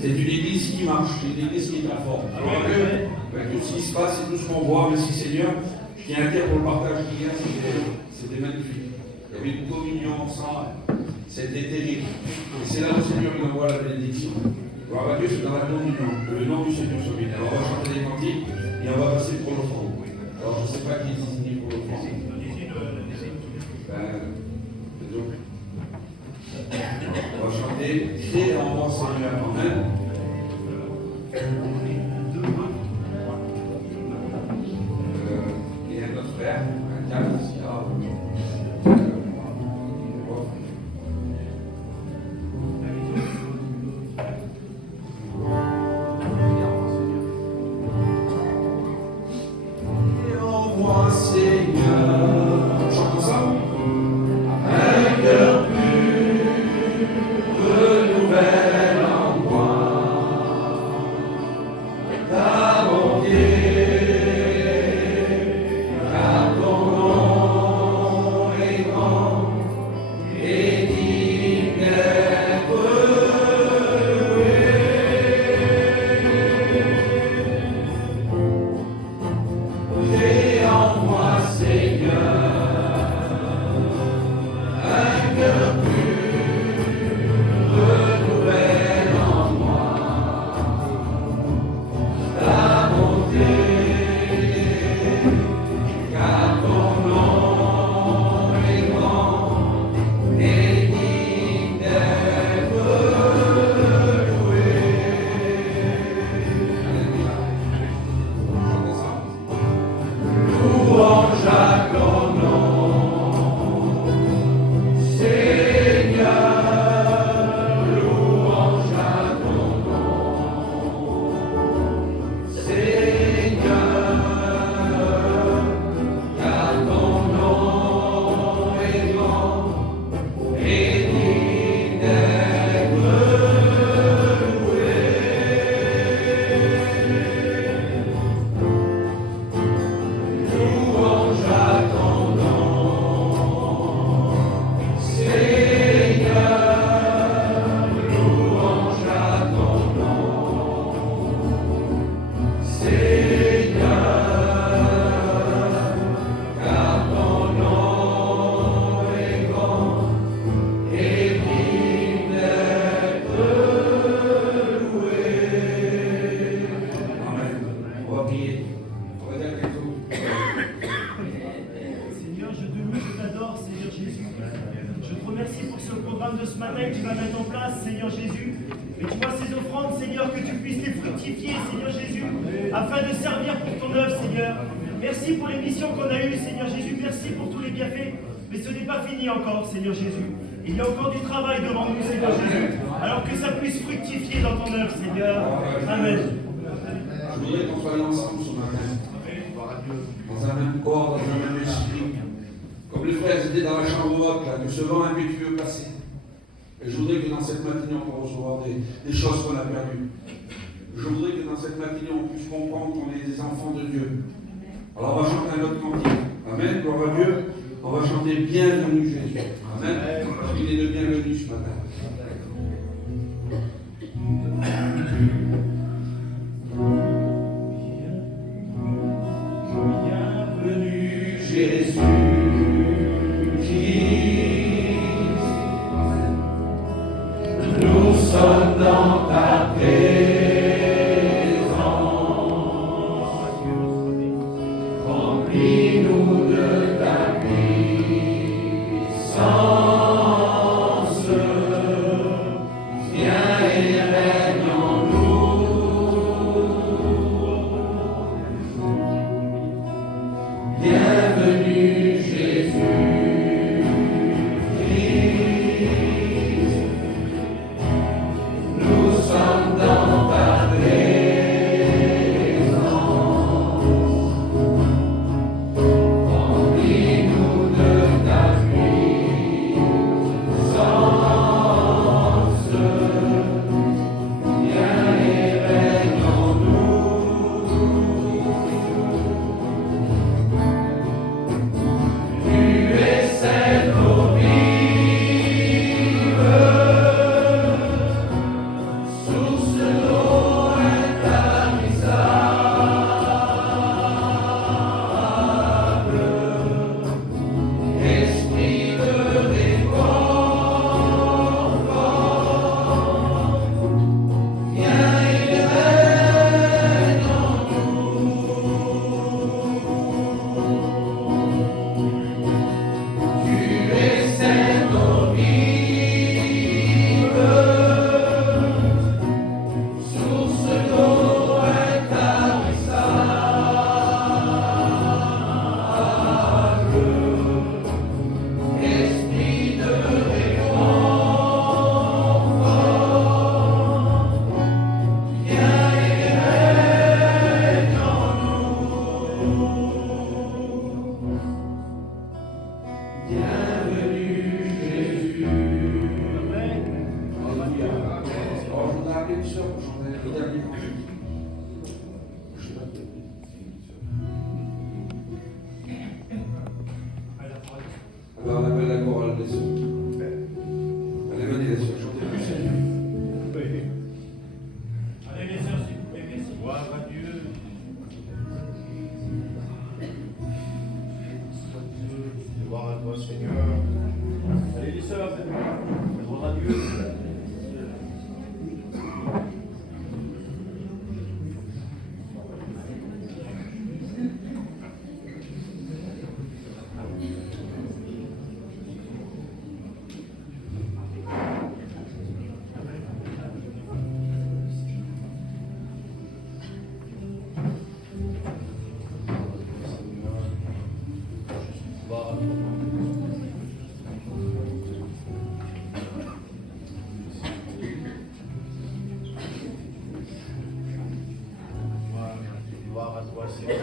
C'est une église qui marche, c'est une église qui est en forme. Alors, avec tout ce qui se passe et tout ce qu'on voit, merci Seigneur, je tiens à dire pour le partage d'hier, c'était magnifique. Il y avait une communion ensemble, c'était terrible. Et c'est là où le Seigneur nous envoie la bénédiction. Gloire à Dieu, c'est dans la communion, que le nom du Seigneur soit béni. Alors on va chanter des cantiques et on va passer pour l'offrande. Alors je ne sais pas qui est désigné pour l'offrande. On va chanter Crée en moi Seigneur. Amen. Et un autre frère, un cadre ici. De ce matin que tu vas mettre en place, Seigneur Jésus. Et tu vois ces offrandes, Seigneur, que tu puisses les fructifier, Seigneur Jésus, afin de servir pour ton œuvre, Seigneur. Merci pour les missions qu'on a eues, Seigneur Jésus. Merci pour tous les bienfaits. Mais ce n'est pas fini encore, Seigneur Jésus. Il y a encore du travail devant nous, Seigneur Jésus. Alors que ça puisse fructifier dans ton œuvre, Seigneur. Amen. Je voudrais qu'on soit ensemble ce matin. Dans un même corps, dans un même esprit. Comme les frères étaient dans la chambre haute, là, que ce vent impétueux passait. Et je voudrais que dans cette matinée, on puisse recevoir des choses qu'on a perdues. Je voudrais que dans cette matinée, on puisse comprendre qu'on est des enfants de Dieu. Alors on va chanter un autre cantique. Amen, gloire à Dieu. On va chanter Bienvenue Jésus. Amen. Il est le bienvenu ce matin. Bienvenue Jésus. Nous sommes dans ta présence, remplis-nous de ta puissance, viens et règne en nous. Bienvenue Jésus. Dans ta présence, Gloire à toi, Seigneur. Allez, les sœurs, gloire à Dieu. Gloire à toi, Seigneur.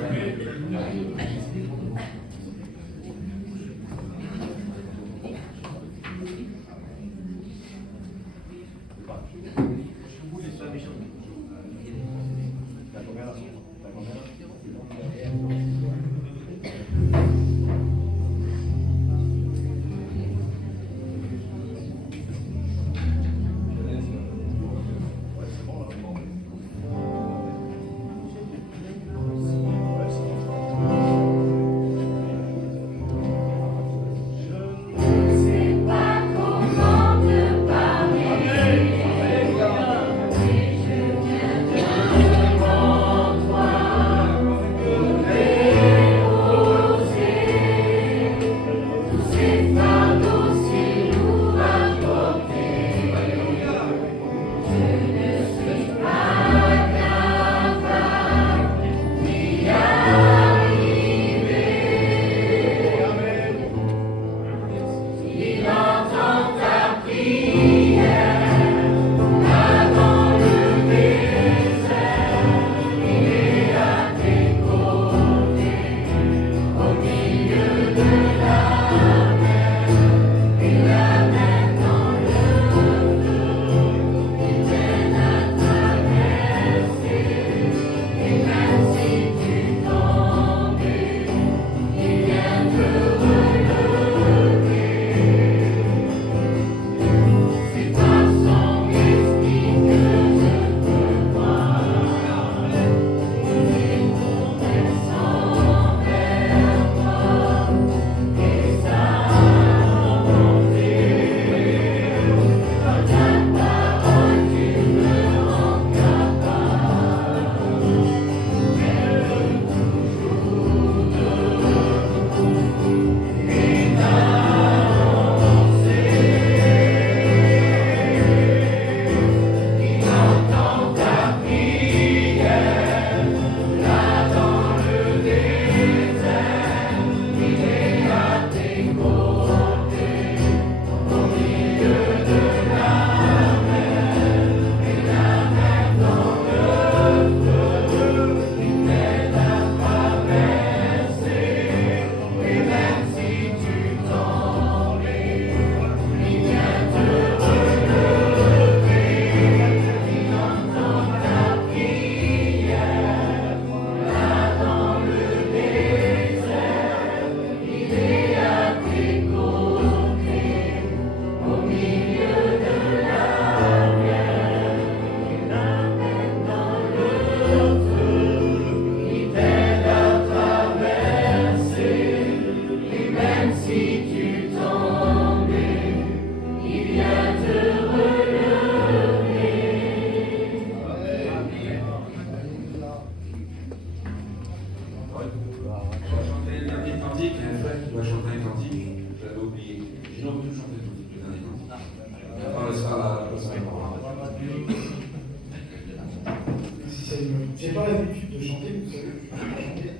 J'ai pas l'habitude de chanter, vous savez, je sais pas chanter,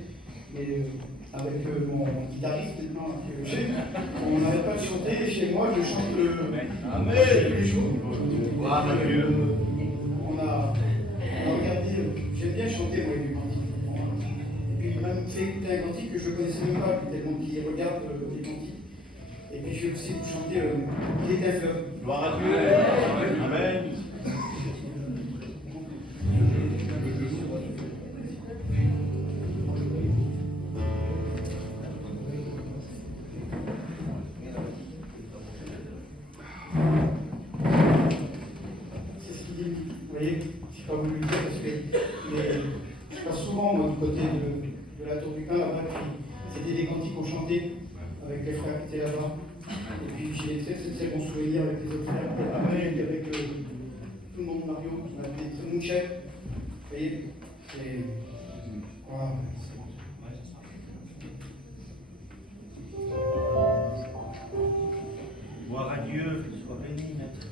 mais avec mon guitariste maintenant, on n'arrête pas de chanter, et chez moi je chante tous les jours. On a regardé, j'aime bien chanter moi les cantiques. Et puis il m'a fait écouter un cantique que je ne connaissais même pas, tellement qu'il regarde les cantiques. Et puis je vais aussi vous chanter Il est un fleuve. Gloire à Dieu. Amen. C'est ce qu'il dit. Vous voyez, je n'ai pas voulu le dire parce que je passe souvent moi, du côté de la tour du pain là-bas, puis c'était des cantiques qu'on chantait avec les frères qui étaient là-bas. Et puis j'ai des très bons souvenirs avec les autres frères qui étaient là-bas, et avec tout le monde, Mario, qui m'a fait très bon chef. Vous voyez, c'est. Voilà. Gloire à Dieu, sois béni, maître.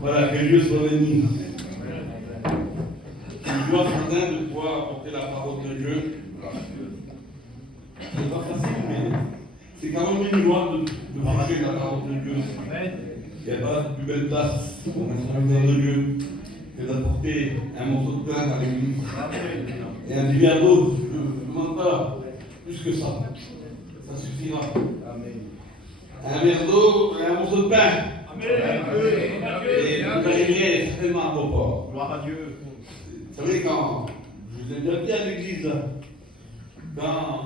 Voilà, que Dieu soit béni. Je dois matin de pouvoir apporter la parole de Dieu. C'est pas facile, mais c'est quand même une joie de prêcher la parole de Dieu. Il n'y a pas de plus belle place pour un serviteur de Dieu que d'apporter un morceau de pain à l'église. Et un petit verre d'eau, je ne demande pas plus que ça. Ça suffira. Un verre d'eau et un morceau de pain. Et vous arriverez certainement à vos ports. Gloire à Dieu. Vous savez, quand je vous ai déjà dit à l'église, là, quand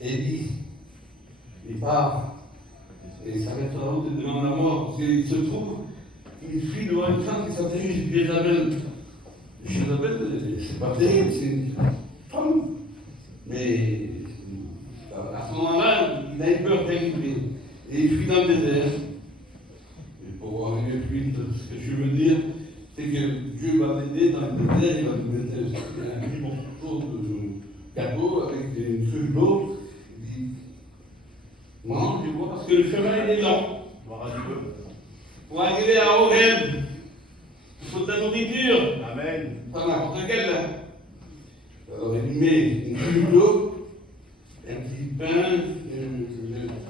Élie, il part et il s'arrête sur la route et demande la mort parce qu'il se trouve, il fuit devant une femme qui s'appelle Jézabel. Jézabel, c'est pas terrible, c'est une femme. Mais à ce moment-là, il a une peur terrible et il fuit dans le désert. Et pour arriver plus vite, ce que je veux dire, c'est que Dieu va l'aider dans le désert, il va lui mettre un petit morceau de gâteau avec une feuille d'eau. Il dit, mange, je vois, parce que le chemin est long. Gloire à Dieu. Pour arriver à Horeb, il faut de la nourriture. Amen. Pas n'importe quelle. Alors il met une feuille d'eau, un petit pain,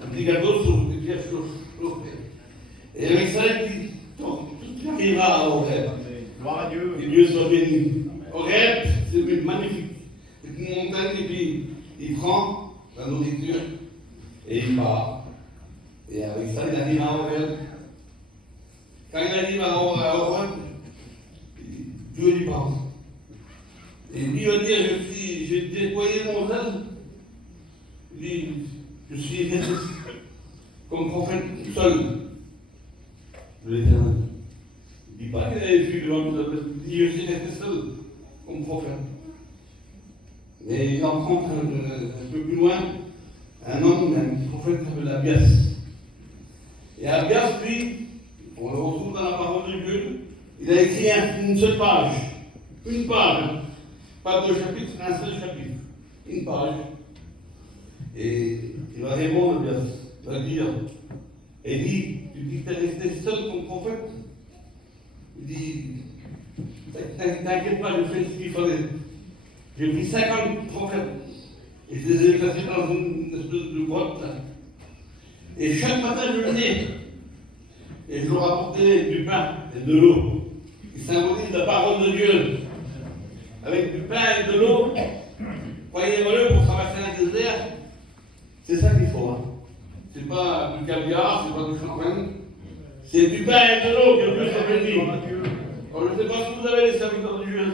un petit gâteau sur des pièces chauffées. Et avec ça, tout arrivera à Horeb. Gloire à Dieu. Que Dieu soit béni. Horeb, c'est magnifique. C'est une montagne et puis il prend la nourriture et il part. Et avec ça, il arrive à Horeb. Quand il arrive à Horeb, Dieu lui parle. Et lui va dire, j'ai déployé mon zèle. Il dit, je suis resté comme prophète seul. de l'Éternel. Il ne dit pas qu'il avait fui devant tout le peuple, il dit je suis resté seul comme prophète. Et il en prend un peu plus loin un homme, un prophète qui s'appelle Abias. Et Abias, lui, on le retrouve dans la parole de Dieu, il a écrit une seule page. Une page. Pas deux chapitres, un seul chapitre. Une page. Et il va répondre, Abias. Il va dire, Élie, tu dis que tu es resté seul comme prophète. Il dit, t'inquiète pas, je fais ce qu'il fallait. J'ai pris 50 prophètes et je les ai placés dans une espèce de grotte. Là. Et chaque matin, je venais et je leur apportais du pain et de l'eau qui symbolisent la parole de Dieu. Avec du pain et de l'eau, croyez-moi, pour traverser un désert, c'est ça qu'il faut. Hein. C'est pas du caviar, c'est pas du champagne, c'est du pain et de l'eau que Dieu soit béni. Alors, je ne sais pas si vous avez les serviteurs de Dieu.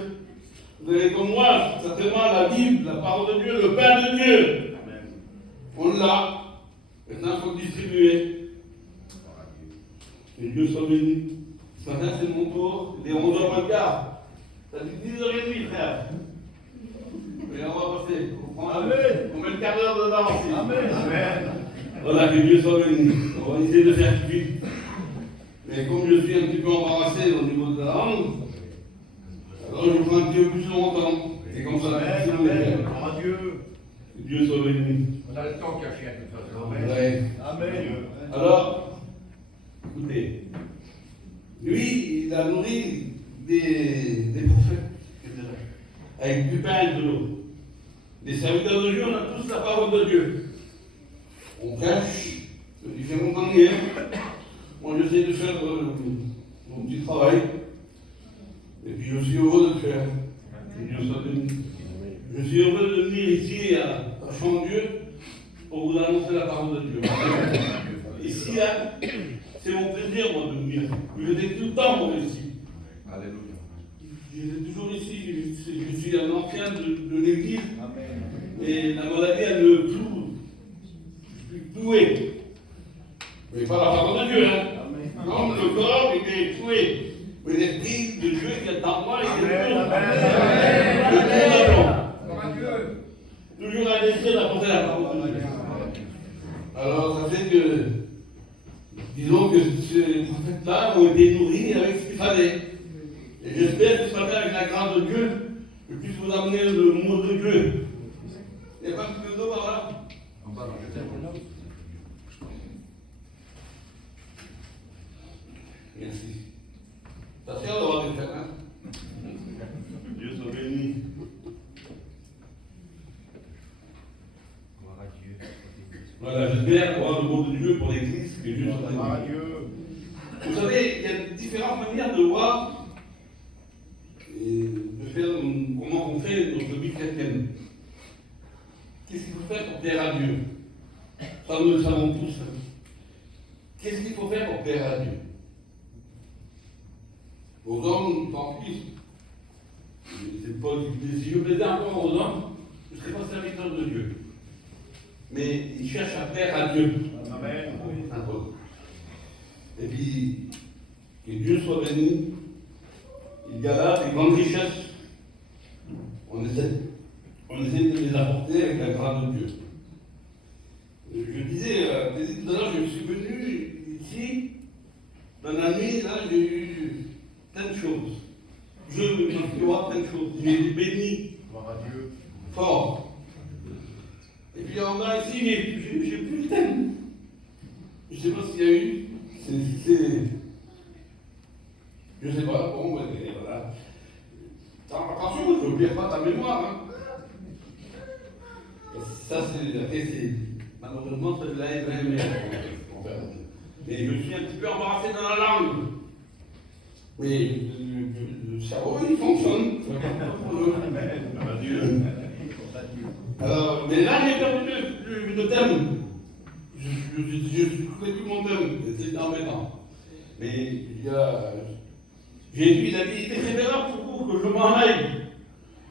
Vous avez comme moi, certainement, la Bible, la parole de Dieu, le pain de Dieu. On l'a. Maintenant, il faut le distribuer. Que Dieu soit béni. Ce matin, c'est mon tour. Il est 11h15. Ça dit 10h30, frère. Et on va passer. On met le quart d'heure d'avance. Amen. Voilà, que Dieu soit béni. On va essayer de faire vite. Mais comme je suis un petit peu embarrassé au niveau de la langue, alors je prends un petit peu plus longtemps. C'est comme ça. Dieu. Que Dieu soit béni. On a le temps caché à toute façon. Ouais. Amen. Alors, écoutez, lui, il a nourri des prophètes, avec du pain et de l'eau. Les serviteurs de Dieu, on a tous la parole de Dieu. On prêche de différentes manières. Moi, j'essaie de faire mon petit travail. Et puis, je suis heureux de le faire. Que Dieu soit béni. Je suis heureux de venir ici à Champ-Dieu pour vous annoncer la parole de Dieu. Ici, là, c'est mon plaisir, moi, de venir. J'étais tout le temps, moi, ici. Alléluia. J'étais toujours ici. Je suis un ancien de l'église. Et la maladie, elle me cloue. Je suis cloué. Mais pas la parole de Dieu, hein. Non, le corps, il est cloué. Mais l'esprit de Dieu qui est en moi, il est toujours un désir d'apporter la parole de Dieu. Alors, ça fait que, disons que ces prophètes-là ont été nourris avec ce qu'il fallait. Et j'espère que ce matin, avec la grâce de Dieu, je puisse vous amener le mot de Dieu. Il n'y a pas plus de d'eau par là? Merci. Ça sert d'avoir des frères, hein? Dieu soit béni. Gloire à Dieu. Voilà, j'espère avoir le mot de Dieu pour l'Église, que Dieu soit béni. Gloire à Dieu. Vous savez, il y a différentes manières de voir et de faire comment on fait notre vie chrétienne. Qu'est-ce qu'il faut faire pour plaire à Dieu? Ça, nous le savons tous. Qu'est-ce qu'il faut faire pour plaire à Dieu? Aux hommes, tant pis. C'est pas, si je plaisais encore aux hommes, je ne serais pas serviteur de Dieu. Mais ils cherchent à plaire à Dieu. Amen. Saint Paul. Et puis, que Dieu soit béni. Il y a là des grandes richesses. On essaie de les apporter avec la grâce de Dieu. Je disais, tout à l'heure, je suis venu ici, dans la nuit, là, j'ai eu plein de choses. Je me vois plein de choses. J'ai été béni. Gloire à Dieu. Fort. Et puis en bas ici, j'ai plus le thème. Je ne sais pas s'il y a eu. Je ne sais pas. Bon, ben, voilà. Attention, je ne perds pas ta mémoire. Hein. Ça, c'est malheureusement, c'est de la SMR. Et je suis un petit peu embarrassé dans la langue. Mais le cerveau, il fonctionne. Dieu. Alors, mais là, j'ai perdu le thème. Je ne connais plus mon thème. C'est embêtant. Mais Jésus, il a dit, il est préférable pour vous que je m'en aille.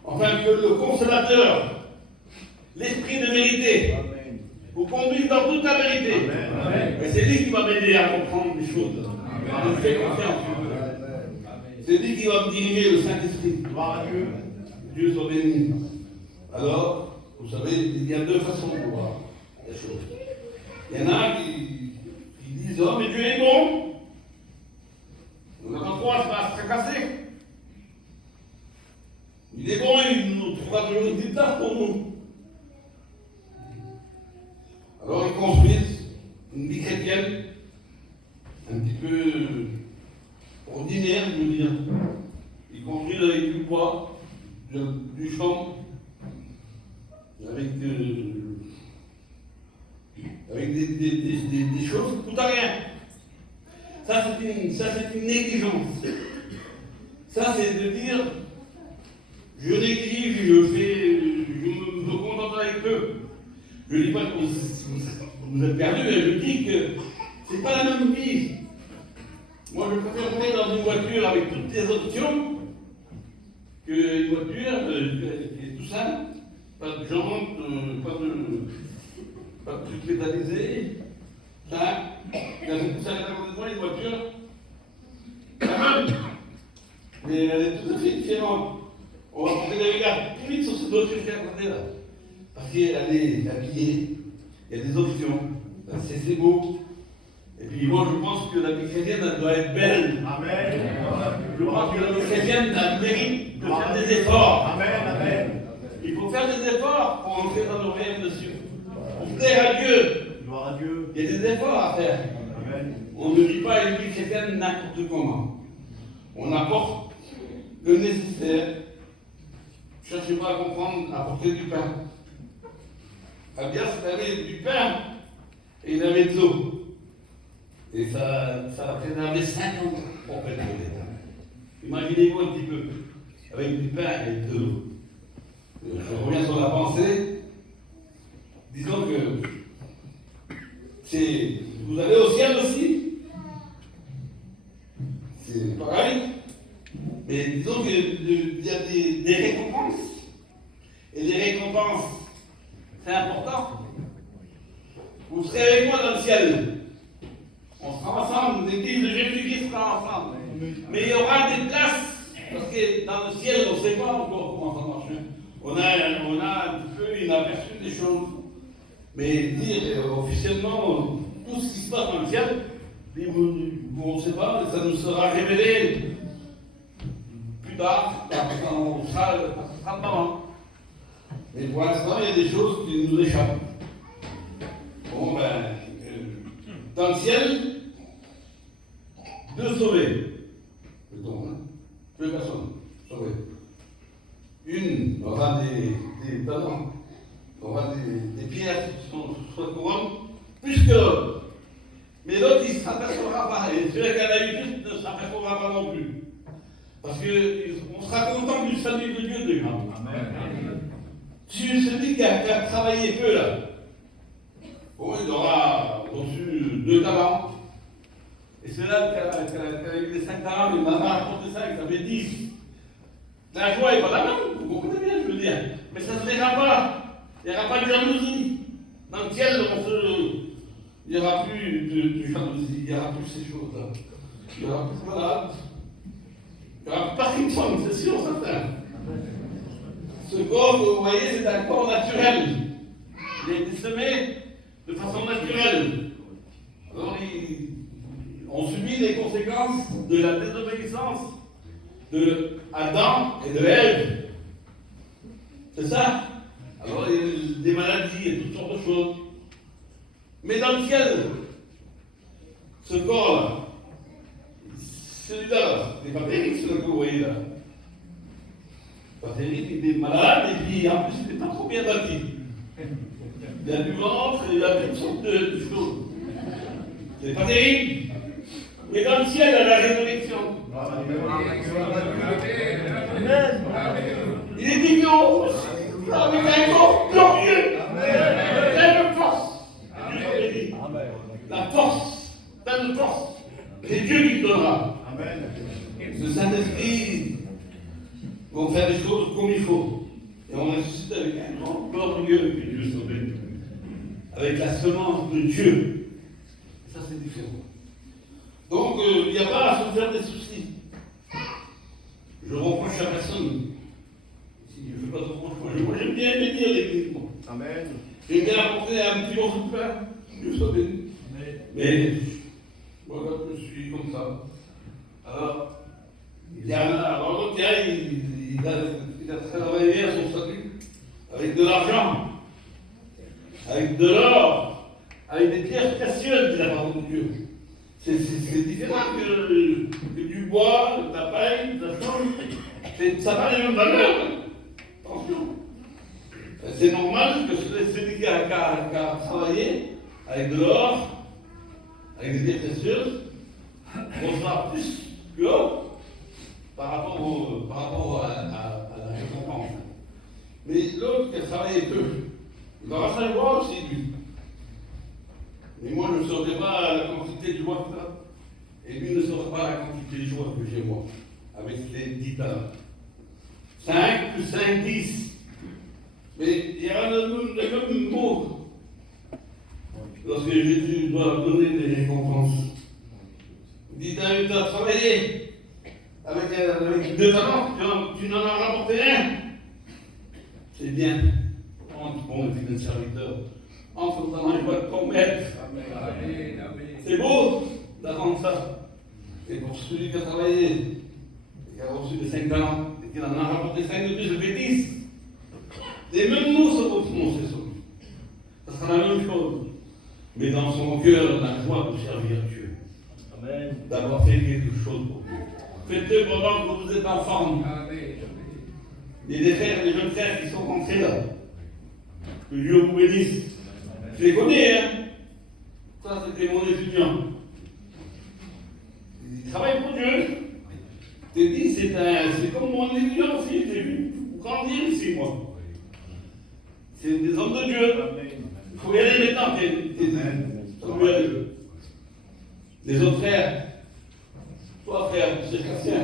Enfin, que le consolateur, l'esprit de vérité, vous conduise dans toute la vérité. Mais c'est lui qui va m'aider à comprendre les choses. Je fais confiance. C'est lui qui va me diriger, le Saint-Esprit. Gloire à Dieu. Dieu soit béni. Alors, vous savez, il y a deux façons de voir les choses. Il y en a qui disent, oh, mais Dieu est bon. On n'a pas droit à se fracasser. Il est bon, il nous trouvera toujours une petite place pour nous. Alors ils construisent une vie chrétienne un petit peu ordinaire, je veux dire. Ils construisent avec du bois, du champ, avec des choses qui coûtent à rien. Ça c'est une négligence. Ça c'est de dire je néglige, je me contente avec peu. Je ne dis pas que vous êtes perdu, mais je dis que c'est pas la même vie. Moi je préfère rouler dans une voiture avec toutes les options qu'une voiture qui est tout simple, pas de jantes, pas de trucs métallisés. Ça, ça complètement une voiture. Mais elle est tout à fait différente. On va porter des regards plus vite sur cette voiture qui est à côté là. Parce qu'elle est habillée, il y a des options. C'est beau. Et puis moi je pense que la vie chrétienne elle doit être belle. Amen. Je pense que la vie chrétienne a le mérite de faire des efforts. Amen. Amen. Il faut faire des efforts pour entrer dans le royaume de Dieu. Pour plaire à Dieu. Gloire à Dieu. Il y a des efforts à faire. Amen. On ne vit pas une vie chrétienne n'importe comment. On apporte le nécessaire. Ne cherchez pas à comprendre, apporter du pain. Abias avait du pain et il avait de l'eau. Et ça a préservé 50 ans pour faire le. Imaginez-vous un petit peu, avec du pain et de l'eau. Je reviens sur la pensée. Disons que vous allez au ciel aussi. C'est pareil. Mais disons qu'il y a des récompenses. Et les récompenses, c'est important. Vous serez avec moi dans le ciel. On sera ensemble, l'église de Jésus-Christ sera ensemble. Mais il y aura des places, parce que dans le ciel, on ne sait pas encore comment ça marche. On a un petit peu inaperçu des choses. Mais dire officiellement tout ce qui se passe dans le ciel, on ne sait pas, ça nous sera révélé plus tard, quand on sera dedans. Mais pour l'instant, il y a des choses qui nous échappent. Bon, dans le ciel, deux sauvés. Deux personnes sauvées. Une aura des talents, aura des pierres sur la couronne, plus que l'autre. Mais l'autre, il ne s'apercevra pas. Et celui qui a eu plus ne s'apercevra pas non plus. Parce qu'on sera content du salut de Dieu déjà. Amen. Celui qui a travaillé peu là, bon, il aura reçu 2 talents. Et celui-là qui a eu les 5 talents, il m'a raconté ça, il avait 10. La joie n'est pas la même, vous comprenez bien, je veux dire. Mais ça ne se verra pas. Il n'y aura pas de jalousie. Dans le ciel, il n'y aura plus de jalousie, il n'y aura plus ces choses-là. Il n'y aura plus de malade. Il n'y aura plus Parkinson, c'est sûr, certain. Ce corps que vous voyez, c'est un corps naturel. Il a été semé de façon naturelle. Alors, on subit les conséquences de la désobéissance de Adam et de Ève. C'est ça. Alors, il y a des maladies et toutes sortes de choses. Mais dans le ciel, ce corps-là, celui-là, c'est pas terrible, ce que vous voyez là. Pas terrible, il est malade et puis en plus, il n'est pas trop bien bâti. Il y a du ventre, il y a toutes sortes de choses. C'est pas terrible. Mais dans le ciel, il y a la résurrection. Il est digno, avec un corps glorieux, plein de force. La force, plein de force. C'est Dieu qui donnera. Le Saint-Esprit va faire les choses comme il faut. Et on ressuscite avec un grand corps glorieux que Dieu sauvé. Avec la semence de Dieu. Ça, c'est différent. Donc, Donc, il n'y a pas à se faire des soucis. Je reproche à personne. Si je ne fais pas de reproche, moi j'aime bien bénir l'église. Amen. J'aime bien apporter un petit morceau de pain. Dieu soit béni. Mais voilà, je suis comme ça. Alors, il a travaillé à son salut avec de l'argent, avec de l'or, avec des pierres précieuses de la part de Dieu. C'est différent que du bois, de la paille, de la change. Ça n'a pas les mêmes valeurs. Attention. C'est normal que celui qui a travaillé avec de l'or, avec des pierres précieuses, recevra plus que l'autre par rapport à la récompense. Mais l'autre qui a travaillé peu, il va recevoir aussi lui. Mais moi, je ne saurais pas la quantité de joie que ça. Et lui ne saura pas la quantité de joie que j'ai moi, avec les 10 talents. 5 plus 5, 10. Mais il y a le même mot. Lorsque Jésus doit donner des récompenses. Il dit, tu as travaillé avec 2 talents, tu n'en as rapporté un. C'est bien. Entre bon et un serviteur. Entre dans la joie de ton maître. C'est beau d'apprendre ça. Et pour celui qui a travaillé, qui a reçu les 5 talents, et qui en a rapporté 5 de plus, je fais 10. Les mêmes mots seront prononcés sur lui. Ça sera la même chose. Mais dans son cœur, la joie de servir Dieu. Amen. D'avoir fait quelque chose pour Dieu. Faites-le pendant que vous êtes en forme. Les frères, les jeunes frères qui sont rentrés là. Que Dieu vous bénisse. Je les connais, hein. Ça, c'était mon étudiant. Il travaille pour Dieu. Je t'ai dit, c'est comme mon étudiant aussi. J'ai vu grandir ici, moi. C'est des hommes de Dieu. Il faut y aller maintenant. Les autres frères, toi frère, c'est Cassien.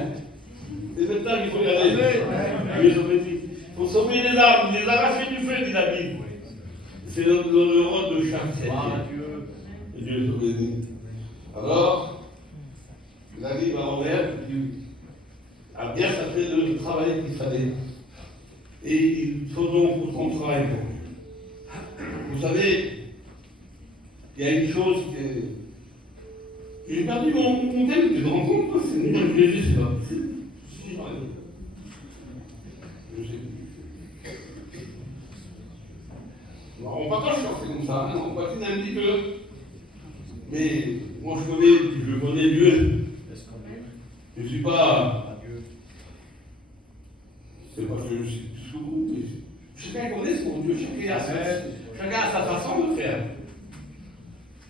C'est maintenant qu'il faut y aller. Il faut sauver les âmes, les arracher du feu, dit la Bible. C'est le rôle de chaque chrétien. Dieu te bénisse. Alors, il arrive à Robert, il a bien fait le travail qu'il fallait. Et il faut donc pour son travail pour Dieu. Vous savez, il y a une chose que. J'ai perdu mon thème, tu te rends compte, c'est le nom de Jésus, c'est pas possible. Je sais plus. On partage quand c'est comme ça, hein, on patine un petit peu. Mais moi je connais Dieu. Je ne suis pas. C'est pas que je suis sous. Chacun connaît son Dieu, chacun a sa façon de faire.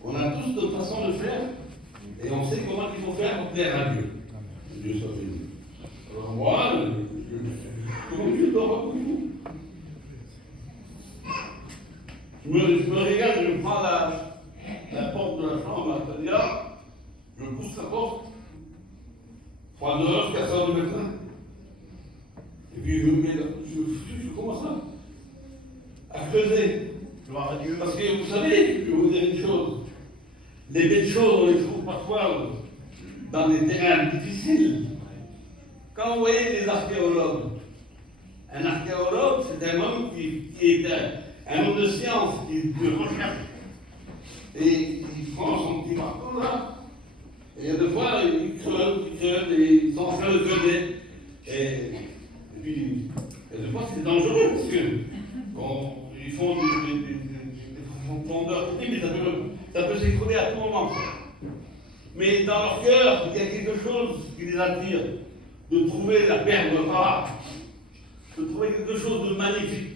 On a tous notre façon de faire. Et on sait comment il faut faire pour plaire à Dieu. Dieu soit béni. Alors moi, comment Dieu dort pas pour vous. Je me regarde, je prends la porte de la chambre, c'est-à-dire, je pousse la porte, 3h, 4h du matin. Et puis je commence à creuser. Gloire à Dieu. Parce que vous savez, je vais vous dire une chose. Les belles choses, on les trouve parfois dans des terrains difficiles. Quand vous voyez les archéologues, un archéologue, c'est un homme qui est un homme de science, de recherche. Et il prend son petit marteau là, et des fois, il creuse, et ils sont en train de creuser. Et puis, des fois, c'est dangereux, parce que bon, ils font des profondeurs, mais ça peut s'écrouler à tout moment. Mais dans leur cœur, il y a quelque chose qui les attire, de trouver la perle rare, de trouver quelque chose de magnifique.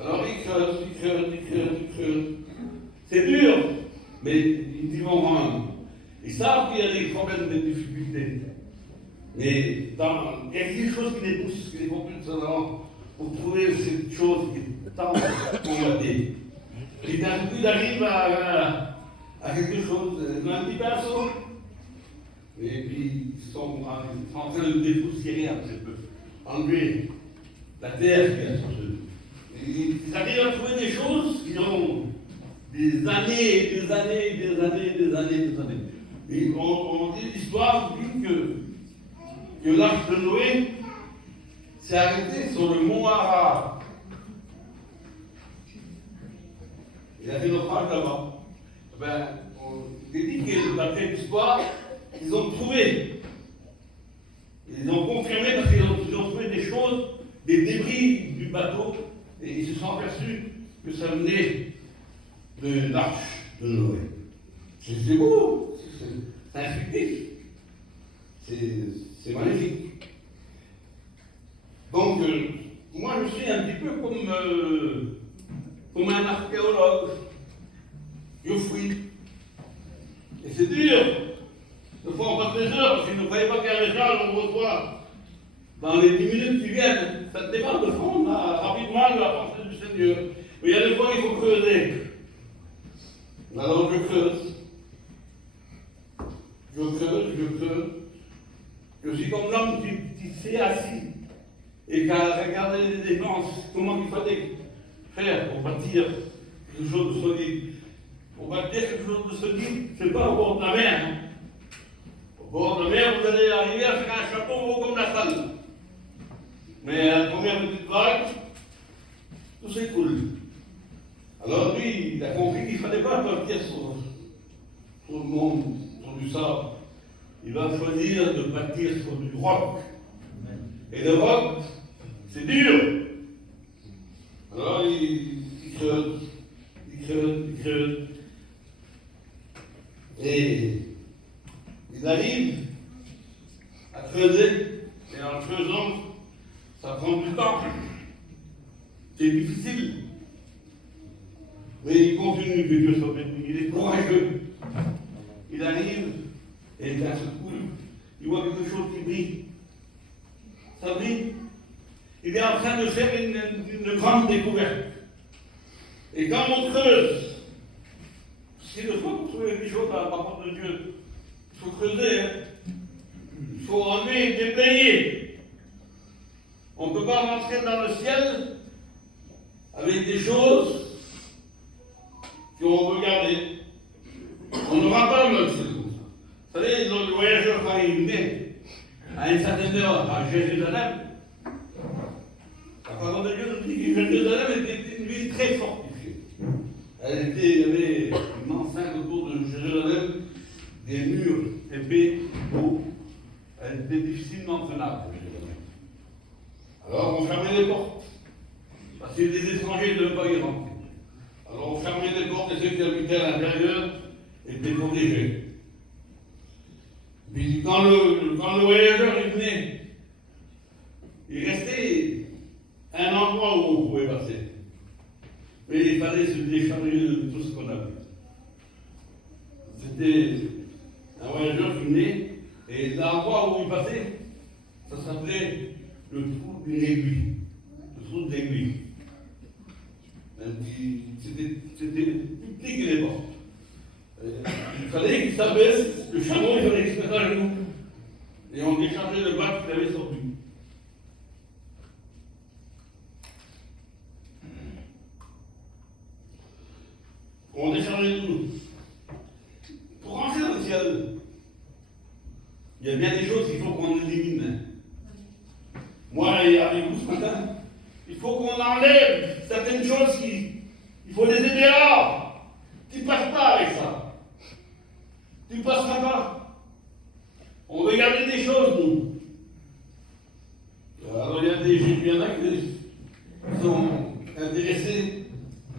Alors ils creusent. C'est dur, mais ils y vont rendre. Ils savent qu'il y a des problèmes, des difficultés. Mais il y a quelque chose qui les pousse, qui les propulse en avant, pour trouver cette chose qui est tant convoitée. Et d'un coup, il arrive à quelque chose, un petit pinceau. Et puis, ils sont en train de dépoussiérer un petit peu, enlever la terre qu'il y a sur eux. Ils arrivent à trouver des choses qui ont des années. Et on dit, l'histoire dit que l'arche de Noé s'est arrêtée sur le mont Ararat. Il a fait naufrage là-bas. Ben, on dit que d'après l'histoire, ils ont trouvé. Ils ont confirmé parce qu'ils ont trouvé des choses, des débris du bateau, et ils se sont aperçus que ça venait de l'arche de Noé. C'est beau, c'est instructif, c'est magnifique. Donc, moi je suis un petit peu comme un archéologue. Je fouille. Et c'est dur. Des fois on passe des heures, parce que ne croyez pas qu'un message on reçoit dans les 10 minutes qui viennent. Ça dépend de fond, rapidement, de la pensée du Seigneur. Mais il y a des fois il faut creuser. Alors je creuse. Je suis comme l'homme qui s'est assis et qui a regardé les gens, comment il fallait faire pour bâtir quelque chose de solide. Pour bâtir quelque chose de solide, c'est pas au bord de la mer. Hein. Au bord de la mer, vous allez arriver à faire un chapeau haut comme la salle. Mais à la première petite vague, tout s'écoule. Alors lui, il a compris qu'il ne fallait pas bâtir sur le monde, sur du sable. Il va choisir de bâtir sur du roc. Et le roc, c'est dur. Alors il creuse. Et il arrive à creuser. Et en creusant, ça prend du temps. C'est difficile. Mais il continue, que Dieu soit béni. Il est courageux. Il arrive, et d'un seul coup, il voit quelque chose qui brille. Ça brille. Il est en train de faire une grande découverte. Et quand on creuse, si le fois vous trouvez quelque chose dans la parole de Dieu, il faut creuser, hein. Il faut enlever et déblayer. On ne peut pas rentrer dans le ciel avec des choses qu'on veut garder. On n'aura pas le ciel comme ça. Vous savez, le voyageur, quand il venait à une certaine heure à Jérusalem, la parole de Dieu nous dit que Jérusalem était une ville très fortifiée. Il y avait une enceinte autour de Jérusalem, des murs épais, hauts. Elle était difficilement tenable, Jérusalem. Alors on fermait les portes, parce que les étrangers ne devaient pas y rentrer. Alors on fermait les portes et ceux qui habitaient à l'intérieur étaient protégés. Puis quand le voyageur venait, il restait un endroit où on pouvait passer. Mais il fallait se décharger de tout ce qu'on avait. C'était un voyageur qui venait, et l'endroit où il passait, ça s'appelait le trou d'une aiguille. Le trou de l'aiguille. C'était plus petit que les portes. Il fallait qu'il s'abaisse, le chameau, il fallait qu'il se mette à genoux. Et on déchargeait le bac qu'il avait sur lui. On déchargeait tout. Pour rentrer dans le ciel, il y a bien des choses qu'il faut qu'on élimine. Moi, et avec vous ce matin, il faut qu'on enlève certaines choses il faut les aider dehors. Tu ne passes pas avec ça. Tu ne passeras pas. On veut garder des choses, nous. Alors, il y en a qui sont intéressés.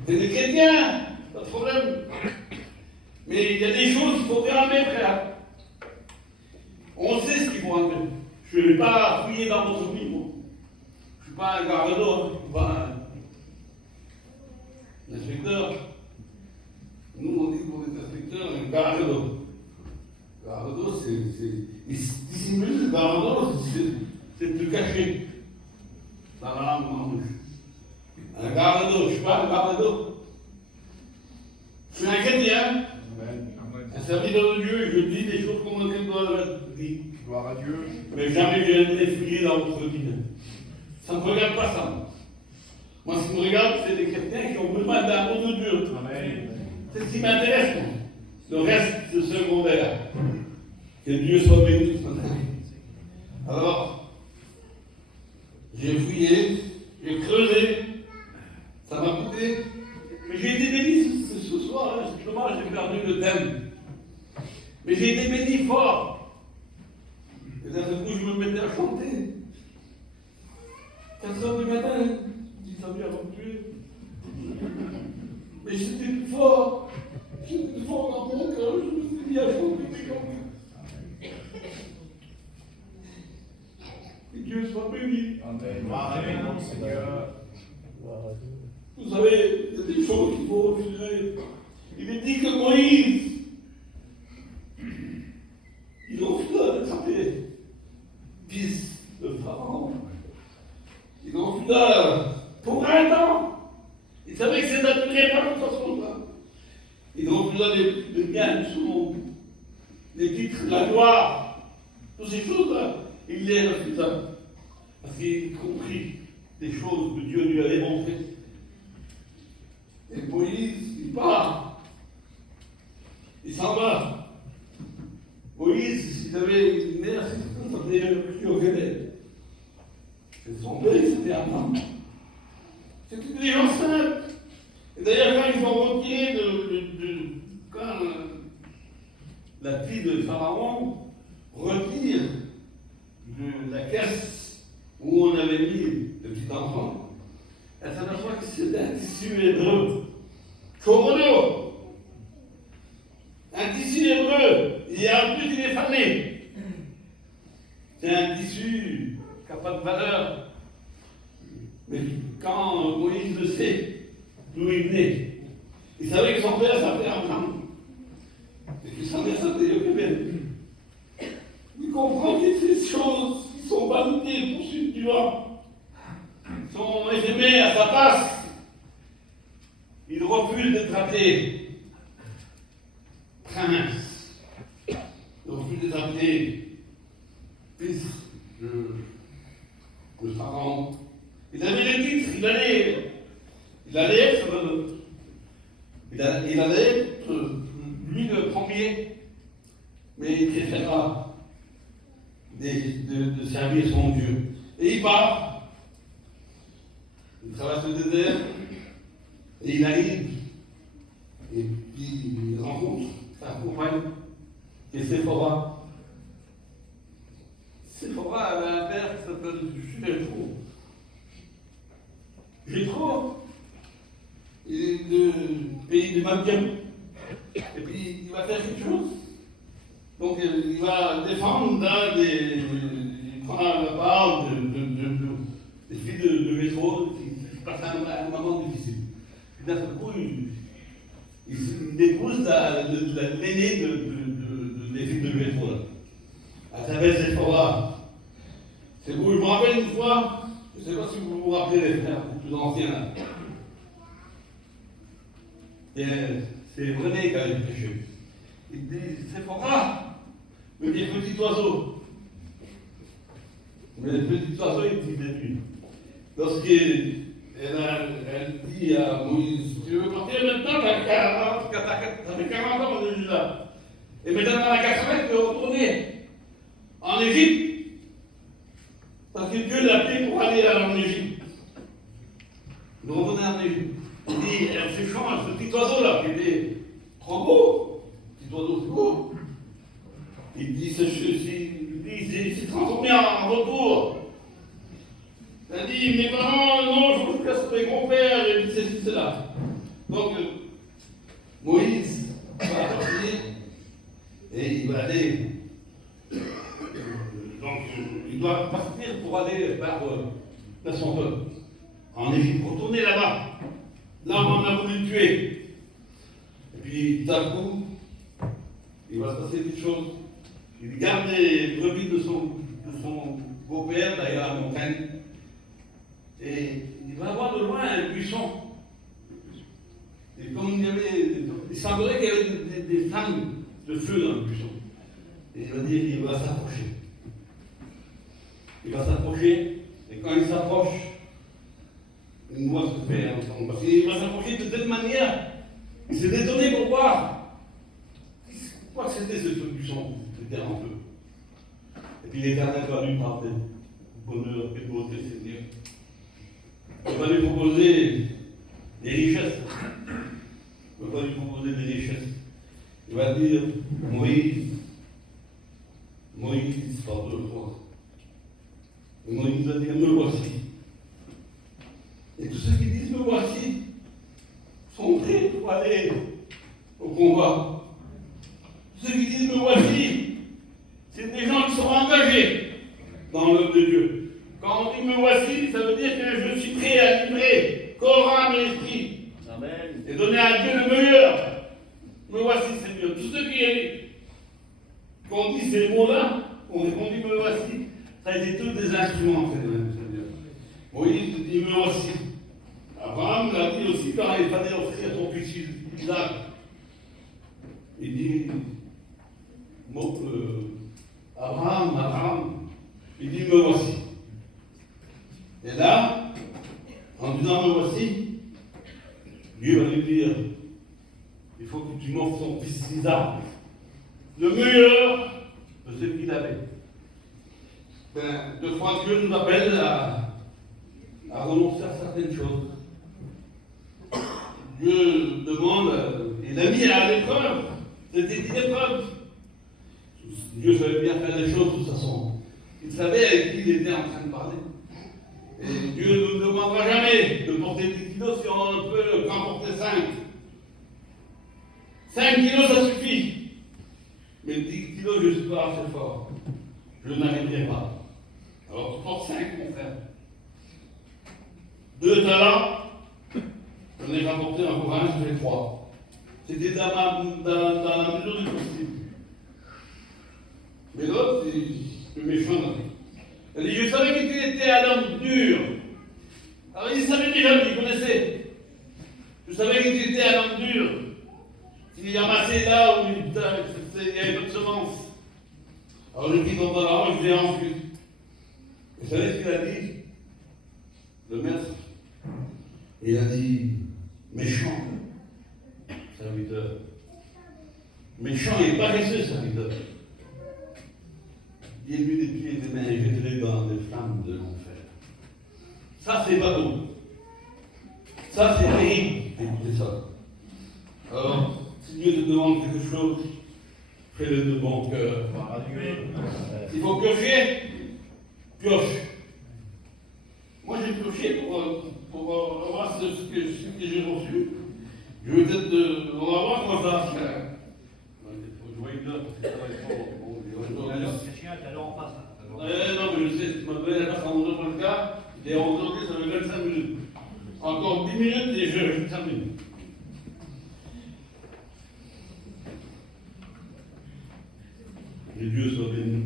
C'est des chrétiens, pas de problème. Mais il y a des choses qu'il faut faire avec, frère. On sait ce qu'il faut enlever. Je ne vais pas fouiller dans votre vie, moi. Je ne suis pas un garde-d'eau, hein. Je ne suis pas un inspecteur. Nous, on dit pour les inspecteurs, un garde-d'eau. Garde-d'eau, c'est dissimuler. Le garde-d'eau, c'est de cacher dans la langue en rouge. Un garde-d'eau, je ne suis pas un garde-d'eau. Je suis un chrétien. Un serviteur de Dieu, je dis des choses comme on doit dire. Gloire à Dieu. Mais jamais je viendrai fouiller dans votre vie. Ça ne me regarde pas ça. Moi, ce qui me regarde, c'est les chrétiens qui ont besoin d'amour de Dieu. Amen. C'est ce qui m'intéresse, moi. Le reste, c'est secondaire. Que Dieu soit béni ce matin. Alors, j'ai fouillé, j'ai creusé, ça m'a coûté, mais j'ai été béni ce soir, hein, c'est dommage, j'ai perdu le thème. Mais j'ai été béni fort. Et d'un coup, je me mettais à chanter. 4 heures du matin, je dis ça vient avant de tuer. Mais c'était plus fort. J'étais plus fort dans mon cœur, je me suis mis à chanter des cantiques. Que Dieu soit béni. Amen, Seigneur. Vous savez, il y a des choses qu'il faut refuser. Il est dit que Moïse, il refusa d'attraper fils de Pharaon. Il refusa pour un temps. Il savait que ça ne durerait pas de toute façon. Il refusa les biens du monde, les titres, la gloire, toutes ces choses-là. Il les refusa. Parce qu'il comprit des choses que Dieu lui avait montrées. Et Moïse, il part. Il s'en va. Moïse, s'il avait une mère, ça s'appelait Yochebed. C'est son père, c'était Abraham. C'était des gens simples. Et d'ailleurs, quand ils ont retiré quand la fille de Pharaon retire de la caisse où on avait mis le petit enfant, elle s'aperçoit que c'était un tissu hébreu. Chorono. Un tissu hébreu. Et en plus, il est fané. C'est un tissu qui n'a pas de valeur. Mais quand Moïse le sait, d'où il venait, il savait que son père s'appelait Abraham. Et que sa mère s'appelait Yochebed. Il comprend que ces choses qui sont vanités, poursuites du vent, sont éphémères, ça passe. Il refuse d'être appelé prince. Il refuse d'être appelé fils de Pharaon. Il avait les titres, il allait être lui le premier, mais il préférera de servir son Dieu. Et il part, il traverse le désert, et il arrive, et puis il rencontre sa compagne, qui est Séphora. Séphora avait un père qui s'appelle Jétro. Jétro, il est du pays de Madian. Et puis il va faire quelque chose. Donc il va défendre il prend la part des filles de métro qui passent un moment difficile. Et d'un seul coup, il épouse l'aînée des filles de métro, là. À travers Séphora. C'est où je me rappelle une fois, je ne sais pas si vous vous rappelez les frères plus anciens là. Et c'est René qui avait prêché. Il dit Séphora, me dit petit oiseau. Mais le petit oiseau, il dit de nuit. Lorsqu'elle dit à Moïse, tu veux partir maintenant, ça fait 40 ans qu'on est là. Et maintenant, dans la 80, tu veux retourner en Égypte. Parce que Dieu l'a appelé pour aller en Égypte. Il retournait en Égypte. Il dit, elle s'échange, ce petit oiseau-là, qui était trop beau. Petit oiseau, c'est beau. Il dit, c'est transformé en retour. Il a dit, mes parents, non, je vous casse mes grands-pères, et ceci, cela. Donc, Moïse va partir, et il va aller. Donc, il doit partir pour aller vers son peuple, en Égypte, retourner là-bas. Là, on a voulu le tuer. Et puis, d'un coup, il va se passer des choses. Il garde les brebis de son beau-père, d'ailleurs, à la montagne. Et il va voir de loin un buisson. Et comme il semblerait qu'il y avait des flammes de feu dans le buisson. Et il va dire, il va s'approcher. Il va s'approcher, et quand il s'approche, une voix se fait entendre. Parce qu'il va s'approcher de telle manière, il s'est détonné pour voir. Quoi que c'était cette solution, c'était un peu. Et puis l'Éternel va lui parler. Bonheur et beauté, Seigneur. Il va lui proposer des richesses. Il va lui proposer des richesses. Il va dire, Moïse, par 2 fois. Et Moïse va dire, me voici. Et tous ceux qui disent, me voici, sont prêts pour aller au combat. Ceux qui disent, me voici, c'est des gens qui sont engagés dans l'œuvre de Dieu. Quand on dit me voici, ça veut dire que je suis prêt à livrer corps, âme et esprit. Amen. Et donner à Dieu le meilleur. Me voici, Seigneur. Tous ceux qui ont dit ces mots-là, on dit me voici, ça a été tous des instruments, Seigneur. Moïse dit me voici. Abraham l'a dit aussi quand il fallait offrir son fils Isaac. Il dit Abraham, il dit me voici. Et là, en disant me voici, Dieu va lui dire il faut que tu m'offres ton fils Isaac, le meilleur de ce qu'il avait. Deux fois Dieu nous appelle à renoncer à certaines choses. Dieu demande, il a mis à l'épreuve, c'était une épreuve. Dieu savait bien faire les choses de toute façon. Il savait avec qui il était en train de parler. Et Dieu ne nous demandera jamais de porter 10 kilos si on peut qu'en porter 5. 5 kilos, ça suffit. Mais 10 kilos, je ne suis pas assez fort. Je n'arriverai pas. Alors tu portes 5, mon frère. 2 talents, j'en ai rapporté encore un, je fais 3. C'était dans la mesure du possible. Mais l'autre, c'est le méchant. Il dit, je savais que tu étais à l'homme dur. Alors il savait déjà, il connaissait. Je savais que tu étais à l'homme dur. Il amassait là où il y avait pas de semence. Alors je dis dans ta langue, je l'ai ensuite. Vous savez ce qu'il a dit? Le maître. Il a dit, méchant serviteur. Méchant et paresseux serviteur. Liez-lui des pieds et des mains et jetez-les dans les flammes de l'enfer. Ça, c'est bateau. Ça, c'est terrible d'écouter ça. Alors, si Dieu te demande quelque chose, fais-le de bon cœur. Il faut piocher, pioche. Moi, j'ai pioché pour avoir ce que j'ai reçu. Je vais peut-être, on va voir comment ça va se faire. Je vois une heure, parce que ça va être bon. Le chien est alors en face. Non, mais je sais, tu m'as donné la passe à 11h pour le cas, et à 11h, ça fait 25 minutes. Encore 10 minutes et je termine. Que Dieu soit béni.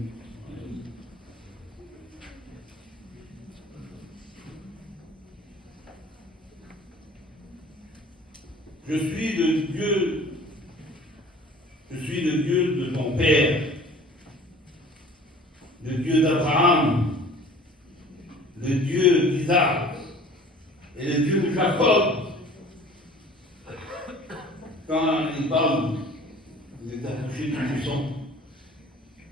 Je suis le Dieu de ton Père, le Dieu d'Abraham, le Dieu d'Isaac et le Dieu de Jacob. Quand il parle, il est accouché du buisson.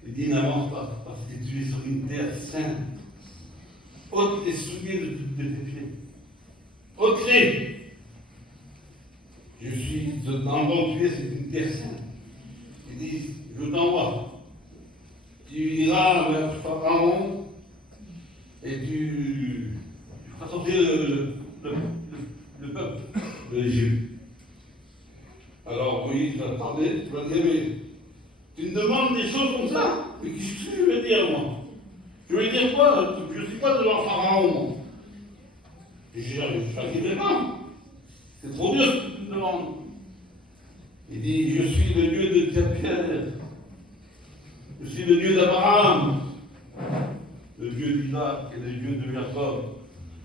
Il dit n'avance pas, parce que tu es sur une terre sainte. Ôte tes souliers de tes pieds. Ôte-les. Je suis dans mon pied, c'est une terre sainte. Il dit, je t'envoie. Tu iras vers Pharaon et tu feras sortir le peuple de l'Égypte. Alors Moïse va parler, tu vas dire, mais tu me demandes des choses comme ça? Mais qu'est-ce que je vais dire, moi? Je vais dire quoi? Je ne suis pas devant Pharaon. Je n'arriverai pas. C'est trop dur ce que tu me demandes. Il dit, je suis le Dieu de Pierre. Je suis le Dieu d'Abraham, le Dieu d'Isaac et le Dieu de Jacob.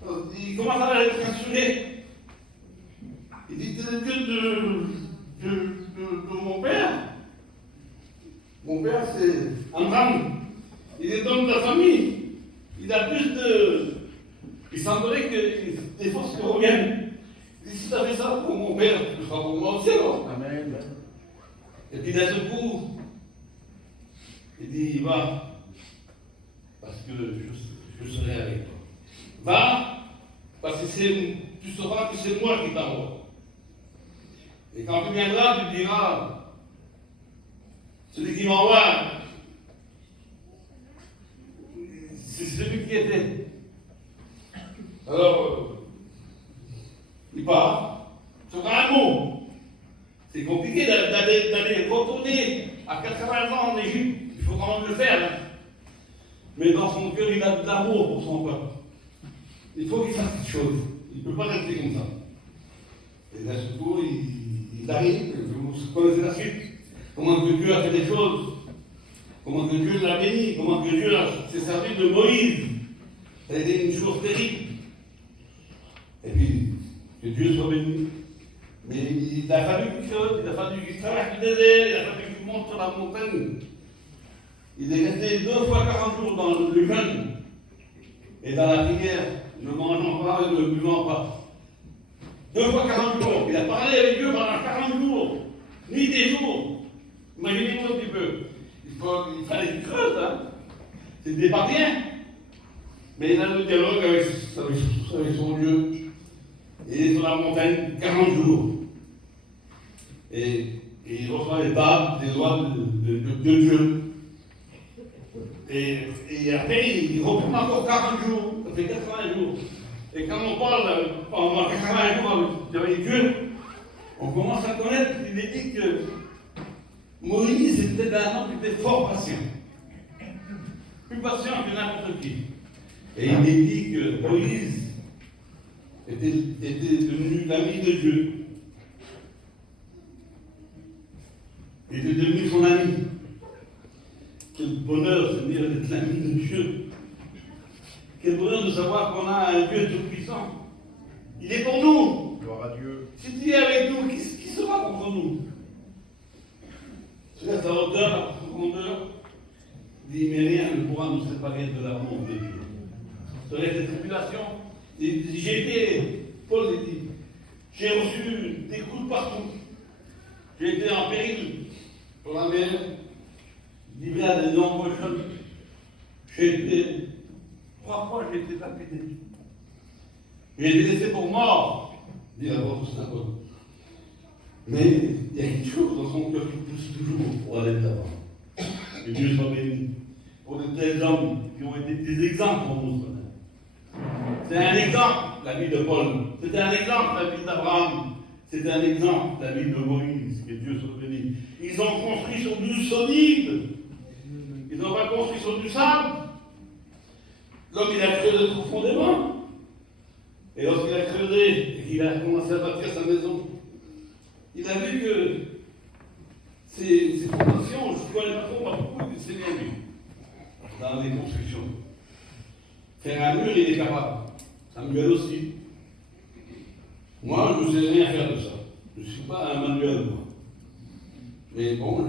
Alors, il dit, comment ça va être assuré? Il dit, c'est le Dieu de mon père. Mon père, c'est Abraham. Il est homme de la famille. Il a plus de... Il semblerait que des forces reviennent. Il dit, si tu avais ça pour mon père, tu le feras pour moi aussi alors. Amen. Et puis d'un seul coup, Il dit, va, parce que je serai avec toi. Va, parce que tu sauras que c'est moi qui t'envoie. Et quand tu viendras, tu diras, celui qui m'envoie, c'est celui qui était. Alors, il part. C'est un mot. C'est compliqué d'aller retourner à 80 ans en Égypte. Il faut quand même le faire. Hein. Mais dans son cœur, il a de l'amour pour son peuple. Il faut qu'il fasse quelque chose. Il ne peut pas rester comme ça. Et là, surtout, il arrive. Vous connaissez la suite. Comment que Dieu a fait des choses. Comment que Dieu l'a béni. Comment que Dieu s'est servi de Moïse. Ça a été une chose terrible. Et puis, que Dieu soit béni. Mais il a fallu quelque chose, il a fallu qu'il traverse le désert, il a fallu qu'il monte sur la montagne. Il est resté 2 fois 40 jours dans le jeûne et dans la prière, ne mangeant pas et ne buvant pas. 2 fois 40 jours. Il a parlé avec Dieu pendant 40 jours, nuit et jour. Imaginez-vous un petit peu. Il fallait qu'il creuse, hein. C'était pas bien. Mais il a le dialogue avec son Dieu. Il est sur la montagne 40 jours. Et il reçoit les tables, les lois de Dieu. Et après, il reprend encore 40 jours. Ça fait 80 jours. Et quand on parle pendant 80 jours avec Dieu, on commence à connaître, il est dit que Moïse était un homme qui était fort patient. Plus patient que n'importe qui. Et il est dit que Moïse était devenu l'ami de Dieu. Il était devenu son ami. Quel bonheur, Seigneur, d'être l'ami de Dieu. Quel bonheur de savoir qu'on a un Dieu tout-puissant. Il est pour nous. Gloire à Dieu. Si tu es avec nous, qui sera contre nous? C'est la hauteur, la profondeur. Dit, mais rien ne pourra nous séparer de l'amour de Dieu. Sur les tribulations, j'ai été, Paul dit, j'ai reçu des coups de partout. J'ai été en péril pour la mer, livré à de nombreux jeunes. J'ai été, 3 fois, j'ai été lapidé. J'ai été laissé pour mort, dit l'apôtre Saint Paul. Mais il y a quelque chose dans son cœur qui pousse toujours pour aller de l'avant. Que Dieu soit béni. Pour de tels hommes qui ont été des exemples pour nous. C'est un exemple, la vie de Paul. C'est un exemple, la vie d'Abraham. C'est un exemple, la vie de Moïse. Que Dieu soit béni. Ils ont construit sur du solide. Ils n'ont pas construit sur du sable. L'homme, il a creusé profondément. Et lorsqu'il a creusé et qu'il a commencé à bâtir sa maison, il a vu que ces fondations, je ne connais pas trop, moi, beaucoup de Seigneur dans les constructions. Faire un mur, il est capable. Samuel aussi. Moi, je ne sais rien faire de ça. Je ne suis pas un manuel, moi. Mais bon,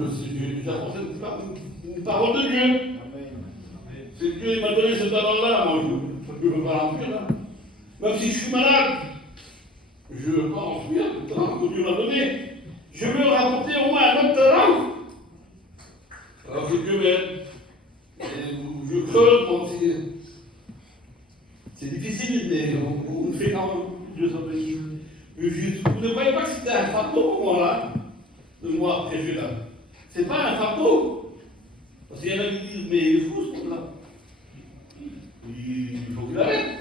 j'apporte une parole de Dieu. Si Dieu m'a donné ce talent-là, moi, je ne peux pas en fuir. Hein. Même si je suis malade, je ne veux pas en fuir le talent que Dieu m'a donné. Je veux rapporter au moins un autre talent. Alors que Dieu m'aide. Je creuse, bon, c'est difficile, mais on le fait quand même. Dieu s'en bénisse. Vous ne croyez pas que c'était un fardeau pour moi, là, de moi prêcher là. C'est pas un fardeau. Parce qu'il y en a qui disent, mais il est fou ce truc-là. Il faut qu'il arrête.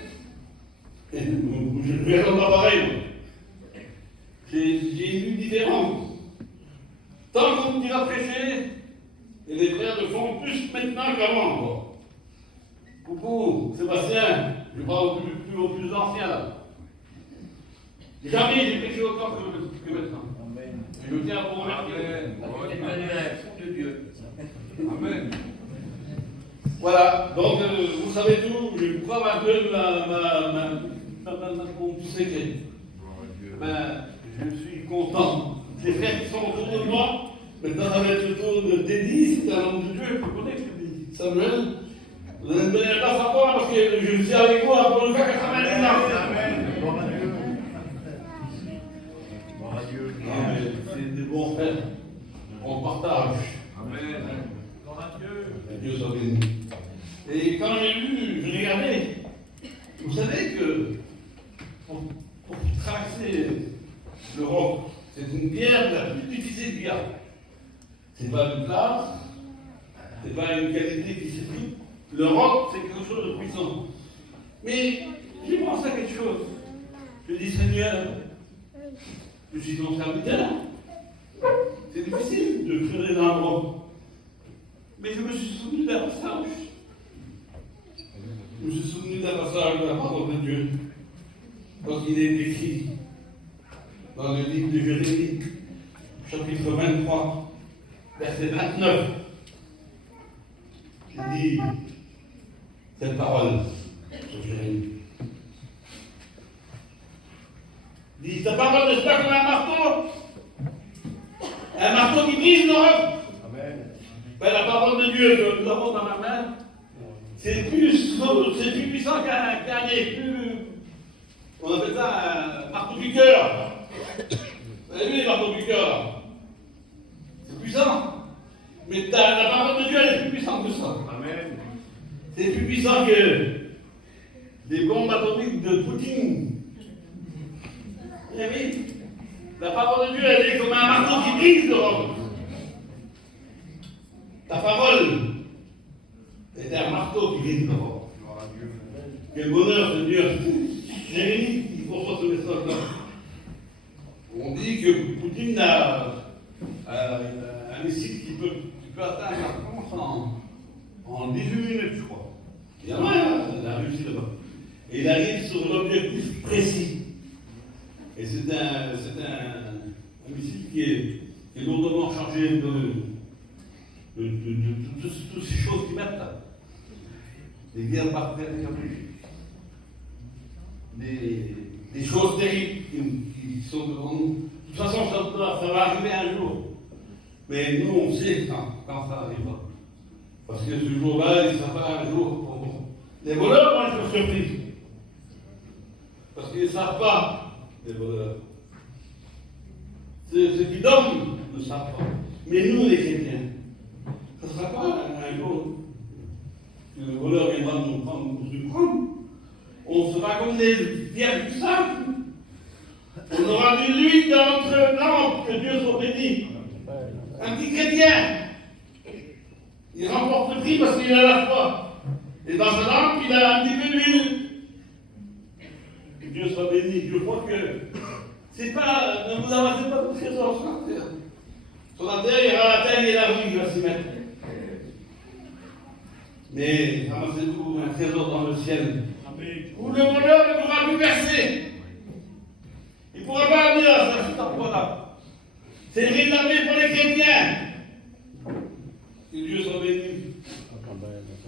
Je ne vais pas pareil. J'ai une vue différente. Tant qu'on me dira prêcher, et les frères le font plus maintenant qu'avant encore. Coucou, Sébastien, je parle plus aux plus anciens là. Jamais j'ai prêché autant que maintenant. Amen. Et je tiens à vous remercier. de Dieu. Amen. Voilà, donc vous savez tout, je crois ma gueule, mon secret. Ben, je suis content. Les frères qui sont autour de moi, maintenant ça va être le tour de Teddy, c'est un homme de Dieu, je connais Teddy. Samuel, vous allez me donner la place à moi parce que je suis avec vous pour le faire 90 ans. Amen. Gloire à Dieu. Gloire à Dieu. Non, mais c'est des bons frères. On partage. Amen. Gloire à Dieu. Dieu soit béni. Et quand j'ai lu, je regardais, vous savez que pour traverser le roc, c'est une pierre la plus difficile qu'il y a. C'est pas une place, c'est pas une qualité qui s'explique. Le roc, c'est quelque chose de puissant. Mais j'ai pensé à quelque chose. Je dis, Seigneur, je suis ton serviteur. C'est difficile de creuser dans le roc. Mais je me suis souvenu d'un passage. Je me suis souvenu d'un passage de la parole de Dieu. Lorsqu'il est écrit dans le livre de Jérémie, chapitre 23, verset 29. Il dit cette parole sur Jérémie. Il dit, ta parole n'est pas comme un marteau qui brise le roc. Amen. Ben, la parole de Dieu que nous avons dans la main, c'est plus puissant qu'un nez, on appelle ça un marteau-piqueur. Vous avez vu les marteaux-piqueurs? C'est puissant. Mais la parole de Dieu, elle est plus puissante que ça. Amen. C'est plus puissant que les bombes atomiques de Poutine. Vous avez vu? La parole de Dieu, elle est comme un marteau qui brise le roc. Ta parole est un marteau qui brise le roc. Quel bonheur de Dieu. Jérémie, il faut reçoit ce message-là. On dit que Poutine a un missile qui peut atteindre la France en 18 minutes, je crois. Il y a la Russie là-bas. Et il arrive sur l'objectif précis. Et c'est un missile qui est lourdement chargé de toutes ces choses qui mettent là. Des guerres bactériologiques, des choses terribles qui sont devant nous. De toute façon, ça va arriver un jour. Mais nous, on sait quand ça arrivera. Parce que ce jour-là, il ne sera pas un jour pour nous. Les voleurs vont être surpris. Parce qu'ils ne savent pas, les voleurs. Ceux qui dorment ne savent pas. Mais nous, les chrétiens, ce ne sera pas un jour que le voleur viendra nous prendre. On sera comme des vierges du saintes. On aura de l'huile dans notre lampe, que Dieu soit béni. Un petit chrétien, il remporte le prix parce qu'il a la foi. Et dans sa lampe, il a un petit peu d'huile. Que Dieu soit béni. Je crois que c'est pas, ne vous avancez pas de trésors sur la terre. Sur la terre, il y aura la terre et la rue qui va s'y mettre. Mais ramassez-vous un trésor dans le ciel. Où le voleur ne pourra plus percer. Il ne pourra pas venir à cet endroit-là. C'est réservé pour les chrétiens. Que Dieu soit béni.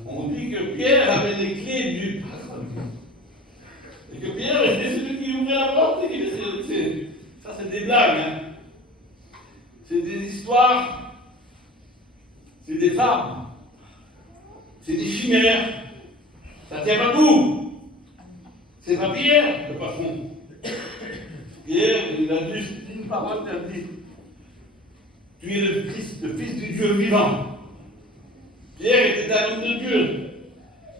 On dit que Pierre avait les clés du paradis. Et que Pierre était celui qui ouvrait la porte. Ça, c'est des blagues. Hein. C'est des histoires. C'est des fables. C'est des chimères. Ça ne tient pas debout. C'est pas Pierre, le patron. Pierre, il a dit une parole, il a dit, tu es le Christ, le Fils du Dieu vivant. Pierre était un homme de Dieu.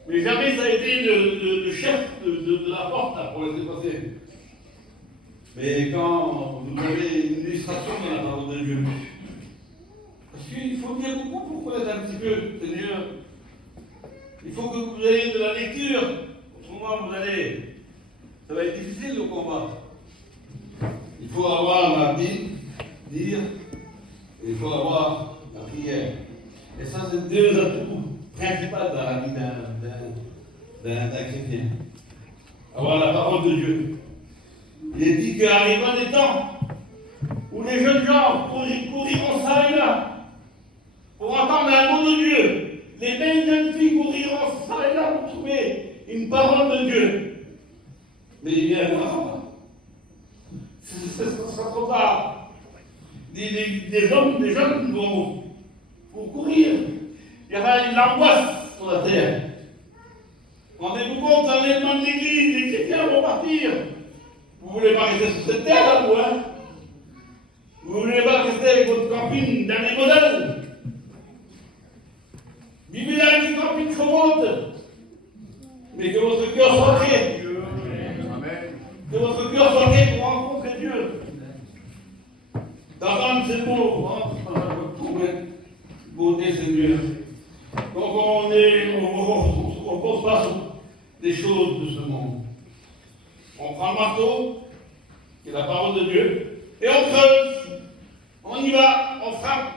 Mais jamais ça a été le chef de la porte là, pour laisser passer. Mais quand vous avez une illustration dans la parole de Dieu, parce qu'il faut bien beaucoup pour connaître un petit peu, Seigneur. Il faut que vous ayez de la lecture. Autrement, ça va être difficile le combat. Il faut avoir la Bible, lire, et il faut avoir la prière. Et ça, c'est deux atouts principaux dans la vie d'un chrétien. Avoir la parole de Dieu. Il est dit qu'il arrivera des temps où les jeunes gens couriront ça et là pour entendre un mot de Dieu. Les belles jeunes filles couriront ça et là pour trouver une parole de Dieu. Mais il viendra pas. Ce sera trop tard. Des hommes, des jeunes vont courir. Il y aura une angoisse sur la terre. Rendez-vous compte, l'enlèvement de l'église, les chrétiens vont partir. Vous ne voulez pas rester sur cette terre là, vous, hein? Vous ne voulez pas rester avec votre camping dernier modèle? Vivez la plus de chômage, mais que votre cœur soit prêt. Que votre cœur soit prêt pour rencontrer Dieu. D'entendre ces mots, beauté Seigneur. Donc on pose pas sur des choses de ce monde. On prend le marteau, qui est la parole de Dieu, et on creuse. On y va, on frappe.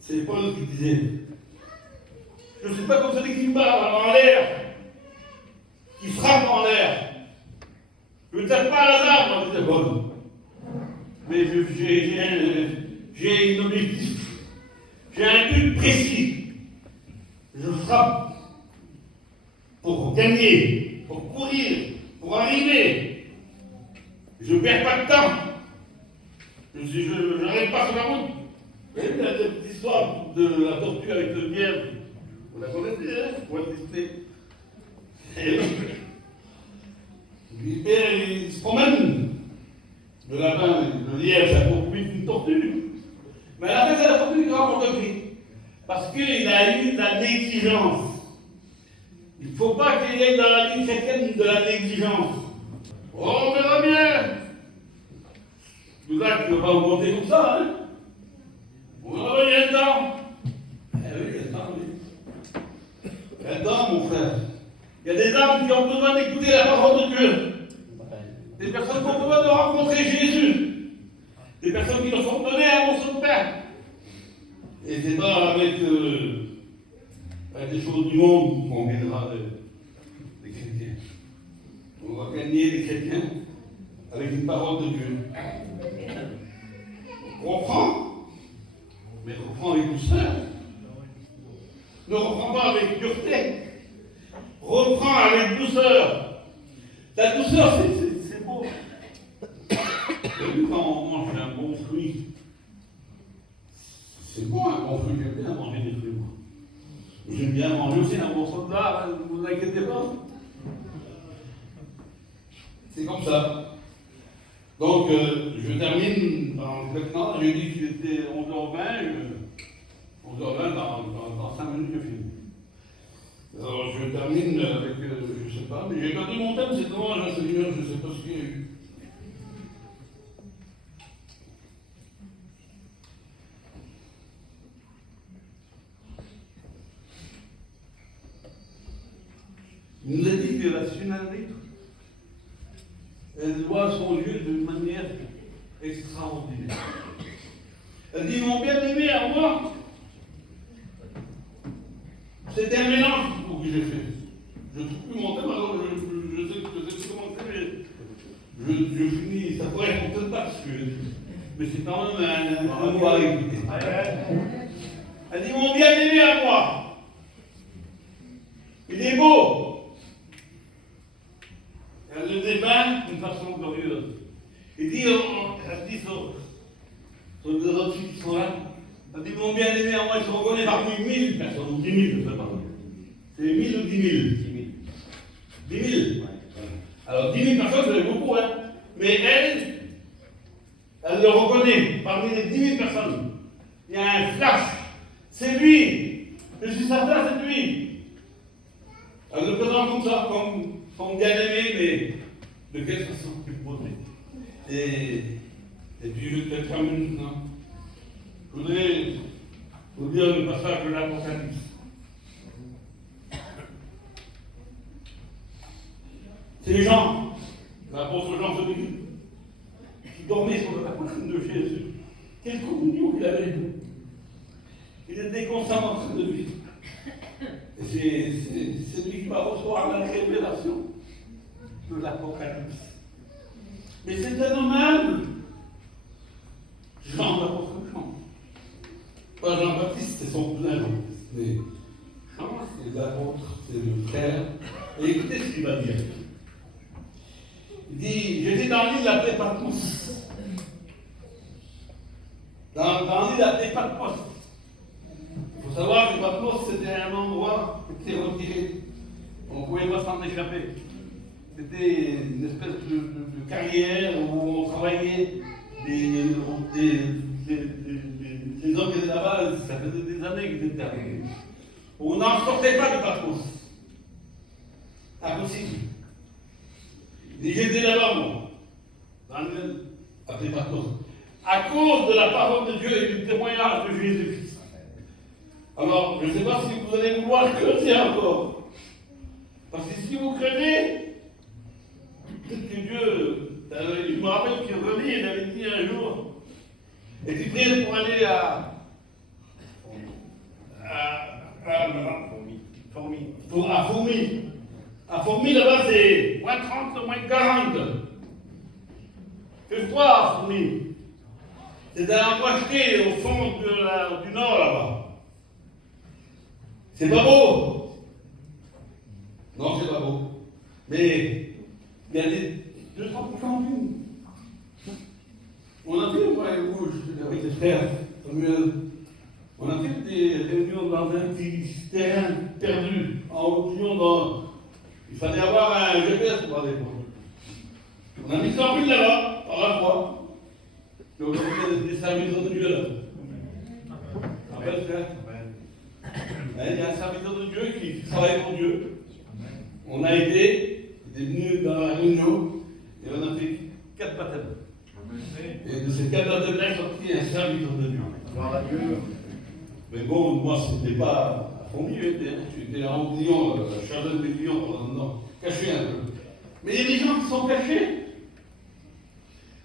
C'est Paul qui disait, je ne suis pas comme celui qui parle en l'air, qui frappe en l'air. Je ne tape pas à hasard, disait Paul. Mais j'ai un objectif. J'ai un but précis. Je frappe pour gagner, pour courir, pour arriver. Je ne perds pas de temps. Je n'arrive pas sur la route. Vous voyez la petite histoire de la tortue avec le lièvre. Vous la connaissez, hein? Walt Disney. Il se promène. Le lapin, le lièvre, ça poursuit une tortue. Mais à la fin, c'est la tortue qui rencontre lui. Parce qu'il a eu de la négligence. Il ne faut pas qu'il y ait dans la vie chrétienne de la négligence. Oh, on verra bien. Vous savez que je ne vais pas vous monter comme ça, hein. On aura bien le temps. Eh oui, il y a le temps, oui. Il y a le temps, mon frère. Il y a des âmes qui ont besoin d'écouter la parole de Dieu. Des personnes qui ont besoin de rencontrer Jésus. Des personnes qui leur sont données un morceau de pain. Et c'est pas avec des choses du monde qu'on gagnera des chrétiens. On va gagner les chrétiens avec une parole de Dieu. On reprend, mais on reprend avec douceur. Ne reprend pas avec dureté. Reprends avec douceur. La douceur, c'est beau. Quand on mange un bon fruit, c'est bon un bon fruit. J'aime bien manger des fruits. J'aime bien manger aussi un morceau de lard, ne vous inquiétez pas. C'est comme ça. Donc, je termine maintenant. J'ai dit qu'il était 11h20. 11h20, dans 5 minutes, je finis. Alors, je termine avec, je ne sais pas, mais j'ai perdu mon thème, c'est dommage, Seigneur, je ne sais pas ce qu'il y a eu. Il nous a dit que la synarite, elle voit son Dieu d'une manière extraordinaire. Elle dit, mon bien-aimé à moi, c'était un mélange que j'ai fait. Je ne trouve plus mon thème, alors je sais comment c'est, mais je finis, ça pourrait être peut-être pas ce que je dis. Mais c'est quand même un mot à écouter. Elle dit, mon bien-aimé à moi, il est beau. Elle le dépeint d'une façon glorieuse. Elle dit sur les autres filles qui sont là, elle dit, mon bien-aimé à moi, il se reconnaît parmi 1000 personnes, ou 10 000, je ne sais pas. C'est 1000 ou 10 000 10 000. Alors 10 000 personnes, c'est beaucoup, hein. Mais elle le reconnaît parmi les 10 000 personnes. Il y a un flash. C'est lui. Je suis certain, c'est lui. Elle le présente comme ça, comme son bien-aimé, mais de quelle façon plus posée. Et puis je termine maintenant. Je voudrais vous dire le passage de l'Apocalypse. Ces gens, l'apôtre Jean se dit, qui dormaient sur la poitrine de Jésus. Quelle communion il avait. Il était constamment en train de vivre. Et c'est lui qui va recevoir la révélation de l'Apocalypse. Mais c'est un homme humble. Jean, l'apôtre Jean. Pas Jean-Baptiste, c'est son cousin Jean-Baptiste. Mais Jean, c'est l'apôtre, c'est le frère. Et écoutez ce qu'il va dire. Il dit, j'étais dans l'île appelée Patmos. Dans l'île appelée Patmos. Il faut savoir que Patmos, c'était un endroit qui était retiré. On ne pouvait pas s'en échapper. C'était une espèce de carrière où on travaillait. Les hommes qui étaient là-bas, ça faisait des années il était arrivé. On n'en sortait pas de Patmos. Impossible. Et j'étais là-bas, moi, dans le après Patmos, à cause de la parole de Dieu et du témoignage de Jésus-Christ. Alors, je ne sais pas si vous allez vouloir creuser encore. Parce que si vous creusez, peut-être que Dieu, je me rappelle qu'il René, il avait dit un jour, et tu pries pour aller à Fourmi. À Fourmi, là-bas, c'est moins 30, moins 40. Fait froid à Fourmi. C'est un endroit jeté au fond du nord, là-bas. C'est pas beau. Non, c'est pas beau. Mais il y a des 2-3% d'une. On a fait, moi et vous, avec les frères, on a fait des réunions dans un petit terrain perdu, en haut. Il fallait avoir un GPS pour aller voir. On a mis 100 000 là-bas, par la fois. Donc on a fait des serviteurs de Dieu là. Rappelle, frère? Il y a un serviteur de Dieu qui travaille pour Dieu. On a été, il est venu dans la réunion, et on a fait 4 baptêmes. Et de ces 4 baptêmes, est sorti un serviteur de Dieu. Gloire à Dieu. Mais bon, moi, c'était pas à fond mieux, j'étais en Lyon, Chardonnay de Lyon, non, caché un peu. Mais il y a des gens qui sont cachés.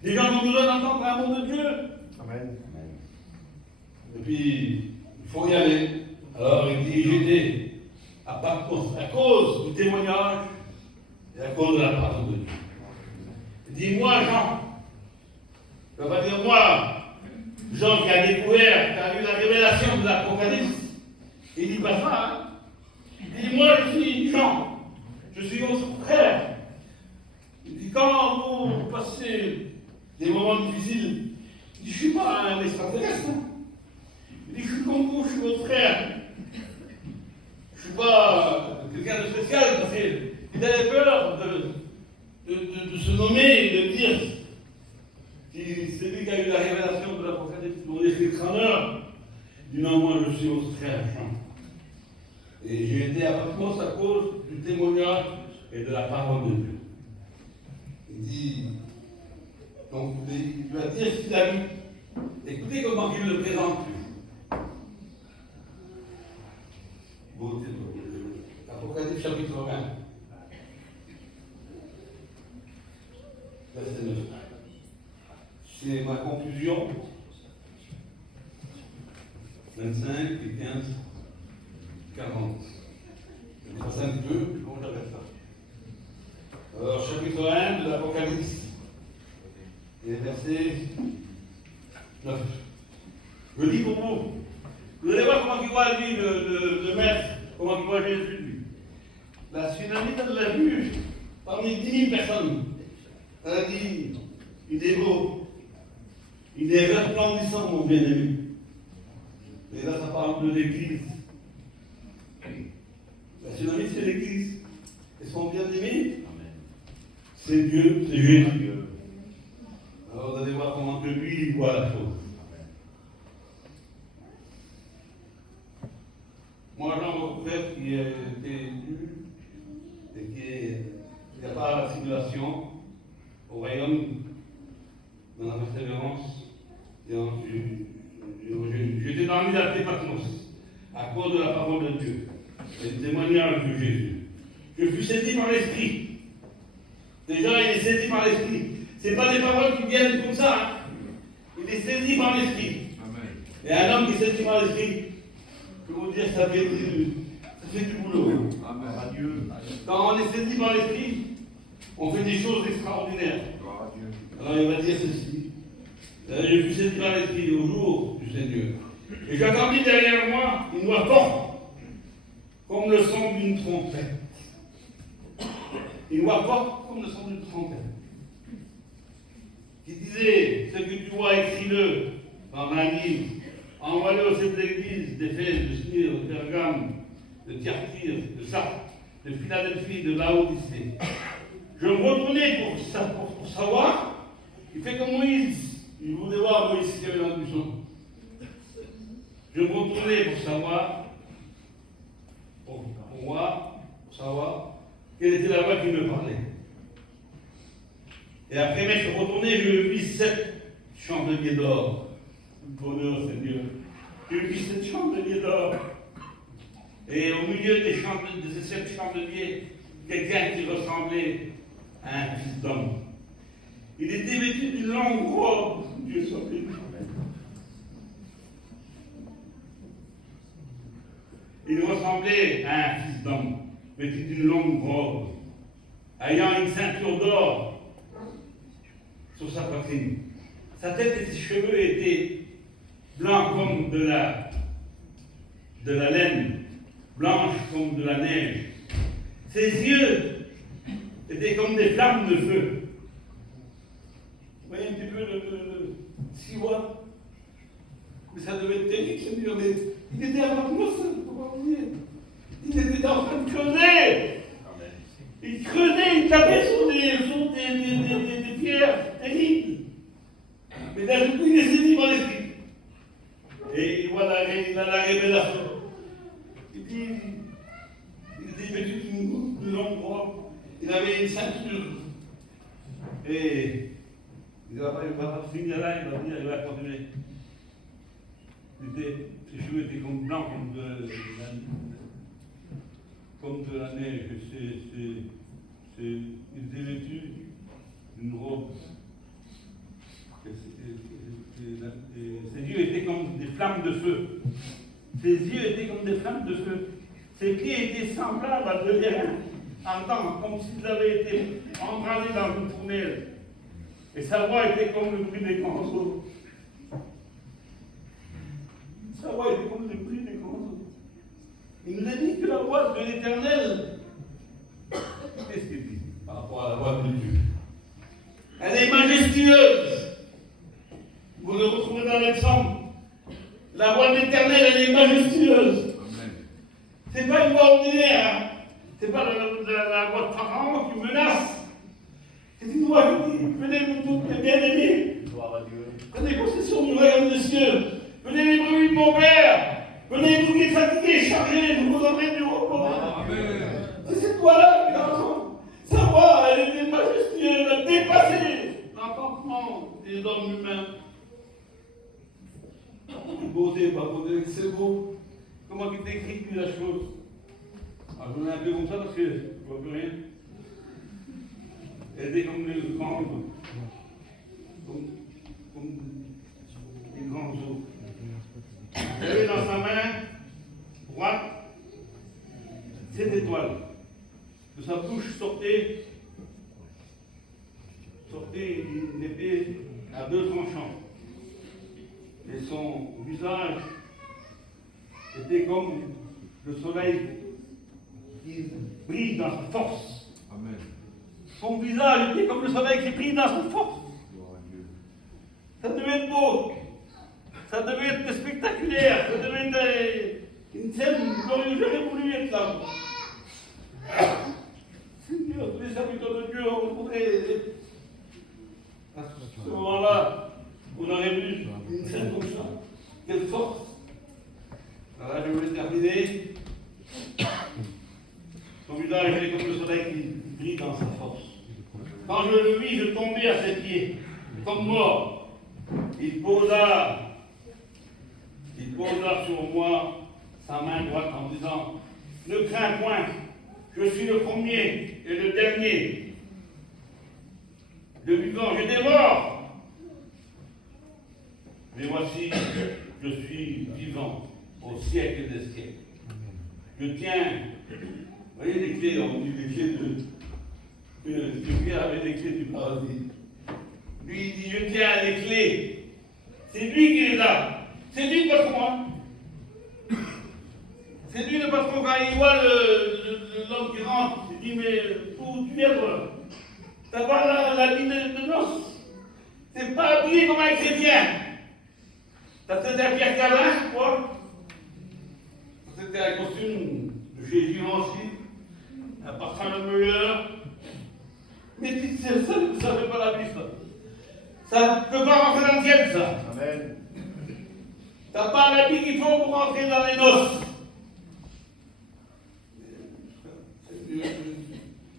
Des gens qui ont besoin d'entendre un mot de Dieu. Amen. Et puis, il faut y aller. Alors, il dit, j'étais à Patmos à cause du témoignage et à cause de la parole de Dieu. Il dit, moi, Jean, je ne vais pas dire moi, Jean qui a découvert, qui a eu la révélation de l'Apocalypse, il dit pas ça, hein. Il dit, moi, je suis Jean, je suis votre frère. Il dit, quand vous passez des moments difficiles, il dit, je ne suis pas un extraterrestre. Il dit, je suis comme vous, je suis votre frère. Je ne suis pas quelqu'un de spécial, parce qu'il avait peur de se nommer et de dire c'est lui qui a eu la révélation de l'Apocalypse pour les crâneurs. Il dit non, moi je suis votre frère Jean. Et j'ai été à Patmos à cause du témoignage et de la parole de Dieu. Il dit, donc il lui a dit ce qu'il a vu. Écoutez comment il le présente. Apocalypse chapitre 20. Verset 9. C'est ma conclusion. 25 et 15, 40. Je passe un peu, puis bon, j'arrête ça. Alors, chapitre 1 de l'Apocalypse, et verset 9. Je lis pour vous. Vous allez voir comment il voit lui, le maître, comment il voit Jésus, lui. La tsunami, elle l'a vu parmi 10 000 personnes. Elle a dit, il est beau, il est resplendissant, mon bien-aimé. Et là, ça parle de l'Église. La tsunami, c'est l'Église. Et son bien-aimé, c'est Dieu, c'est Jésus. Alors, vous allez voir comment que lui, il voit la chose. Moi, Jean, mon frère, qui était élu et qui n'a pas la simulation au royaume, dans la persévérance, j'étais dans l'île appelée Patmos, à cause de la parole de Dieu, et le témoignage de Jésus. Je fus saisi par l'Esprit. Déjà, il est saisi par l'Esprit. Ce n'est pas des paroles qui viennent comme ça. Hein. Il est saisi par l'Esprit. Et un homme qui est saisi par l'Esprit, je peux vous dire, ça fait du boulot. Amen. Adieu. Quand on est saisi par l'Esprit, on fait des choses extraordinaires. Gloire à Dieu. Alors il va dire ceci. Je fus saisi par l'Esprit au jour du Seigneur. Et j'entendis derrière moi une voix forte, comme le son d'une trompette. Une voix forte, comme le son d'une trompette. Qui disait, ce que tu vois, écris-le dans un livre. Envoyé aux sept églises d'Éphèse, de Smyrne, de Pergame, de Thyatire, de Sardes, de Philadelphie, de Laodicée. Je me retournais pour savoir. Il fait comme Moïse. Il voulait voir Moïse qui avait dans le buisson. je me retournais pour savoir, pour savoir quelle était la voix qui me parlait. Et après m'être retourné, je vis 7 chandeliers d'or. Bonheur, Seigneur. Je vis 7 chandeliers d'or. Et au milieu de ces 7 chandeliers, quelqu'un qui ressemblait à un fils d'homme. Il était vêtu d'une longue robe. Dieu soit béni. Il ressemblait à un fils d'homme, vêtu d'une longue robe, ayant une ceinture d'or sur sa poitrine. Sa tête et ses cheveux étaient blancs comme de la laine, blanches comme de la neige. Ses yeux étaient comme des flammes de feu. Vous voyez un petit peu le siwa? Mais ça devait être terrible, Seigneur, mais il était avant moi, ça, comment vous dire? Il était en train de creuser. Il creusait, il tapait sur des pierres terribles. Mais d'un coup, il est saisi par l'esprit. Et voilà, il a la révélation. Il dit, il était vêtu d'une longue robe. Il avait une ceinture. Et il va finir là, il va continuer. Ses cheveux étaient comme blancs, comme de la neige. Il était vêtu d'une robe. Ses yeux étaient comme des flammes de feu. Ses yeux étaient comme des flammes de feu. Ses pieds étaient semblables à de l'airain ardent, comme s'ils avaient été embrasés dans une fournaise. Et sa voix était comme le bruit des grands eaux. Sa voix était comme le bruit des grands eaux. Il nous a dit que la voix de l'Éternel, qu'est-ce qu'il dit par rapport à la voix de Dieu? Elle est majestueuse. Vous le retrouvez dans les psaumes. La voix de l'Éternel, elle est majestueuse. Ce n'est pas une voix ordinaire. Hein? Ce n'est pas la voix de Pharaon qui menace. C'est une voix qui dit, venez vous toutes les bien-aimés. Gloire à Dieu. Prenez possession du royaume des cieux. Venez les brebis de mon Père. Venez vous qui êtes fatigués, chargés, je vous emmène du repos. C'est cette voix-là qui entend. Sa voix, elle était majestueuse, elle dépassait l'entendement des hommes humains. Beauté, pas beauté, c'est beau. Comment il décrit la chose? Alors, je vais un peu comme ça parce que je ne vois plus rien. Elle était comme les grands, comme les grands eaux. Elle avait dans sa main droite 7 étoiles. De sa bouche sortait une épée à 2 tranchants. Et son visage était comme le soleil qui brille dans sa force. Amen. Son visage était comme le soleil qui brille dans sa force. Ça devait être beau. Ça devait être spectaculaire. Ça devait être une scène glorieuse. J'aurais voulu être là. Seigneur, tous les serviteurs de Dieu ont retrouvé. À ce moment-là, on aurait vu une scène comme ça. Quelle force! Alors là, je voulais terminer. Son visage est comme le soleil qui brille dans sa force. Quand je le vis, je tombais à ses pieds, comme mort. Il posa sur moi sa main droite en disant, ne crains point, je suis le premier et le dernier. Le vivant, j'étais mort. Mais voici, je suis vivant au siècle des siècles. Je tiens, vous voyez les clés, on dit les clés de Pierre avait les clés du paradis. Lui, il dit, je tiens les clés. C'est lui qui les a. C'est lui le patron. C'est lui le patron. Quand il voit l'homme qui rentre, il dit, mais où tu es, toi? T'as pas la vie de noces. C'est pas habillé comme un chrétien. T'as peut-être un Pierre Calin, quoi. C'était un costume de chez Givenchy, un parfum le meilleur. Mais ça ne fait pas la vie, ça. Ça ne peut pas rentrer dans le ciel, ça. Amen. T'as pas l'habit qu'il faut pour rentrer dans les noces.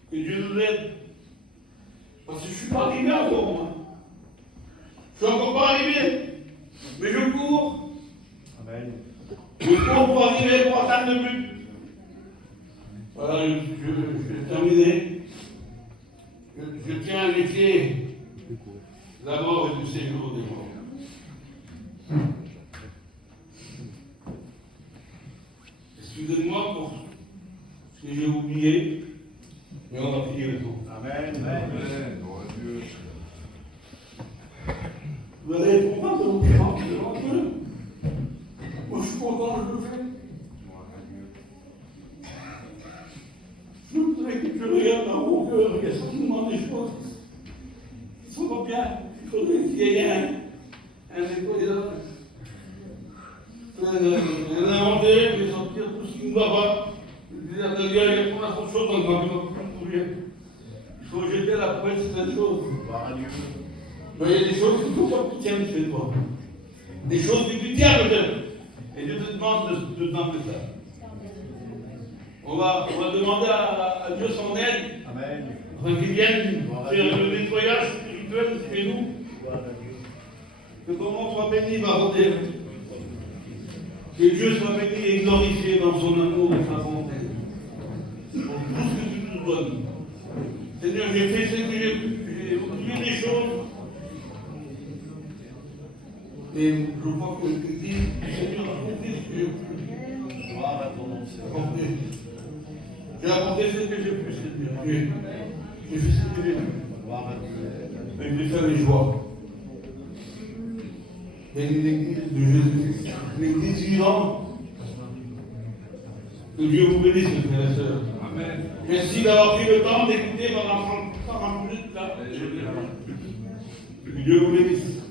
Que Dieu nous aide. Parce que je ne suis pas arrivé encore, moi. Je ne suis encore pas arrivé. Mais je cours. Amen. Je cours pour arriver pour atteindre le but. Voilà, je vais terminer. Je tiens les pieds de la mort et du séjour des morts. Excusez-moi pour ce que j'ai oublié, mais on va prier maintenant. Amen. Amen. Gloire à Dieu. Vous allez être content de vous présenter devant Dieu. Moi, je suis content, je le fais. Gloire à Dieu. Je voudrais que je regarde dans mon cœur, il y a certainement des choses qui ne sont pas bien. Il faudrait qu'il y ait un nettoyage, un inventaire, de sortir tout ce qui ne va pas. Il y a trop de choses dans le monde, il faut jeter la poêle sur cette chose. Gloire à Dieu. Mais il y a des choses qu'il ne faut pas que tu tiennes chez toi. Des choses que tu tiens peut-être. Et Dieu te demande de t'enlever ça. On va demander à Dieu son aide, Amen. afin qu'il vienne faire le nettoyage spirituel chez nous. Gloire à Dieu. Que ton nom soit béni, ma bonté. Que Dieu soit béni et glorifié dans son amour et sa bonté. Pour tout ce que tu nous donnes. Seigneur, j'ai fait ce que j'ai oublié des choses. Et je vois que tu dis, Seigneur, a compris ce que j'ai pu. Gloire à ton nom, Seigneur. J'ai apporté ce que j'ai pu, Seigneur. J'ai fait ce que j'ai pu. Gloire à Dieu. Et j'ai fait les joies. Bénis l'église de Jésus, l'église vivante. Que Dieu vous bénisse, mes frères et sœurs. Amen. Merci d'avoir pris le temps d'écouter pendant 40 minutes là. Que Dieu vous bénisse.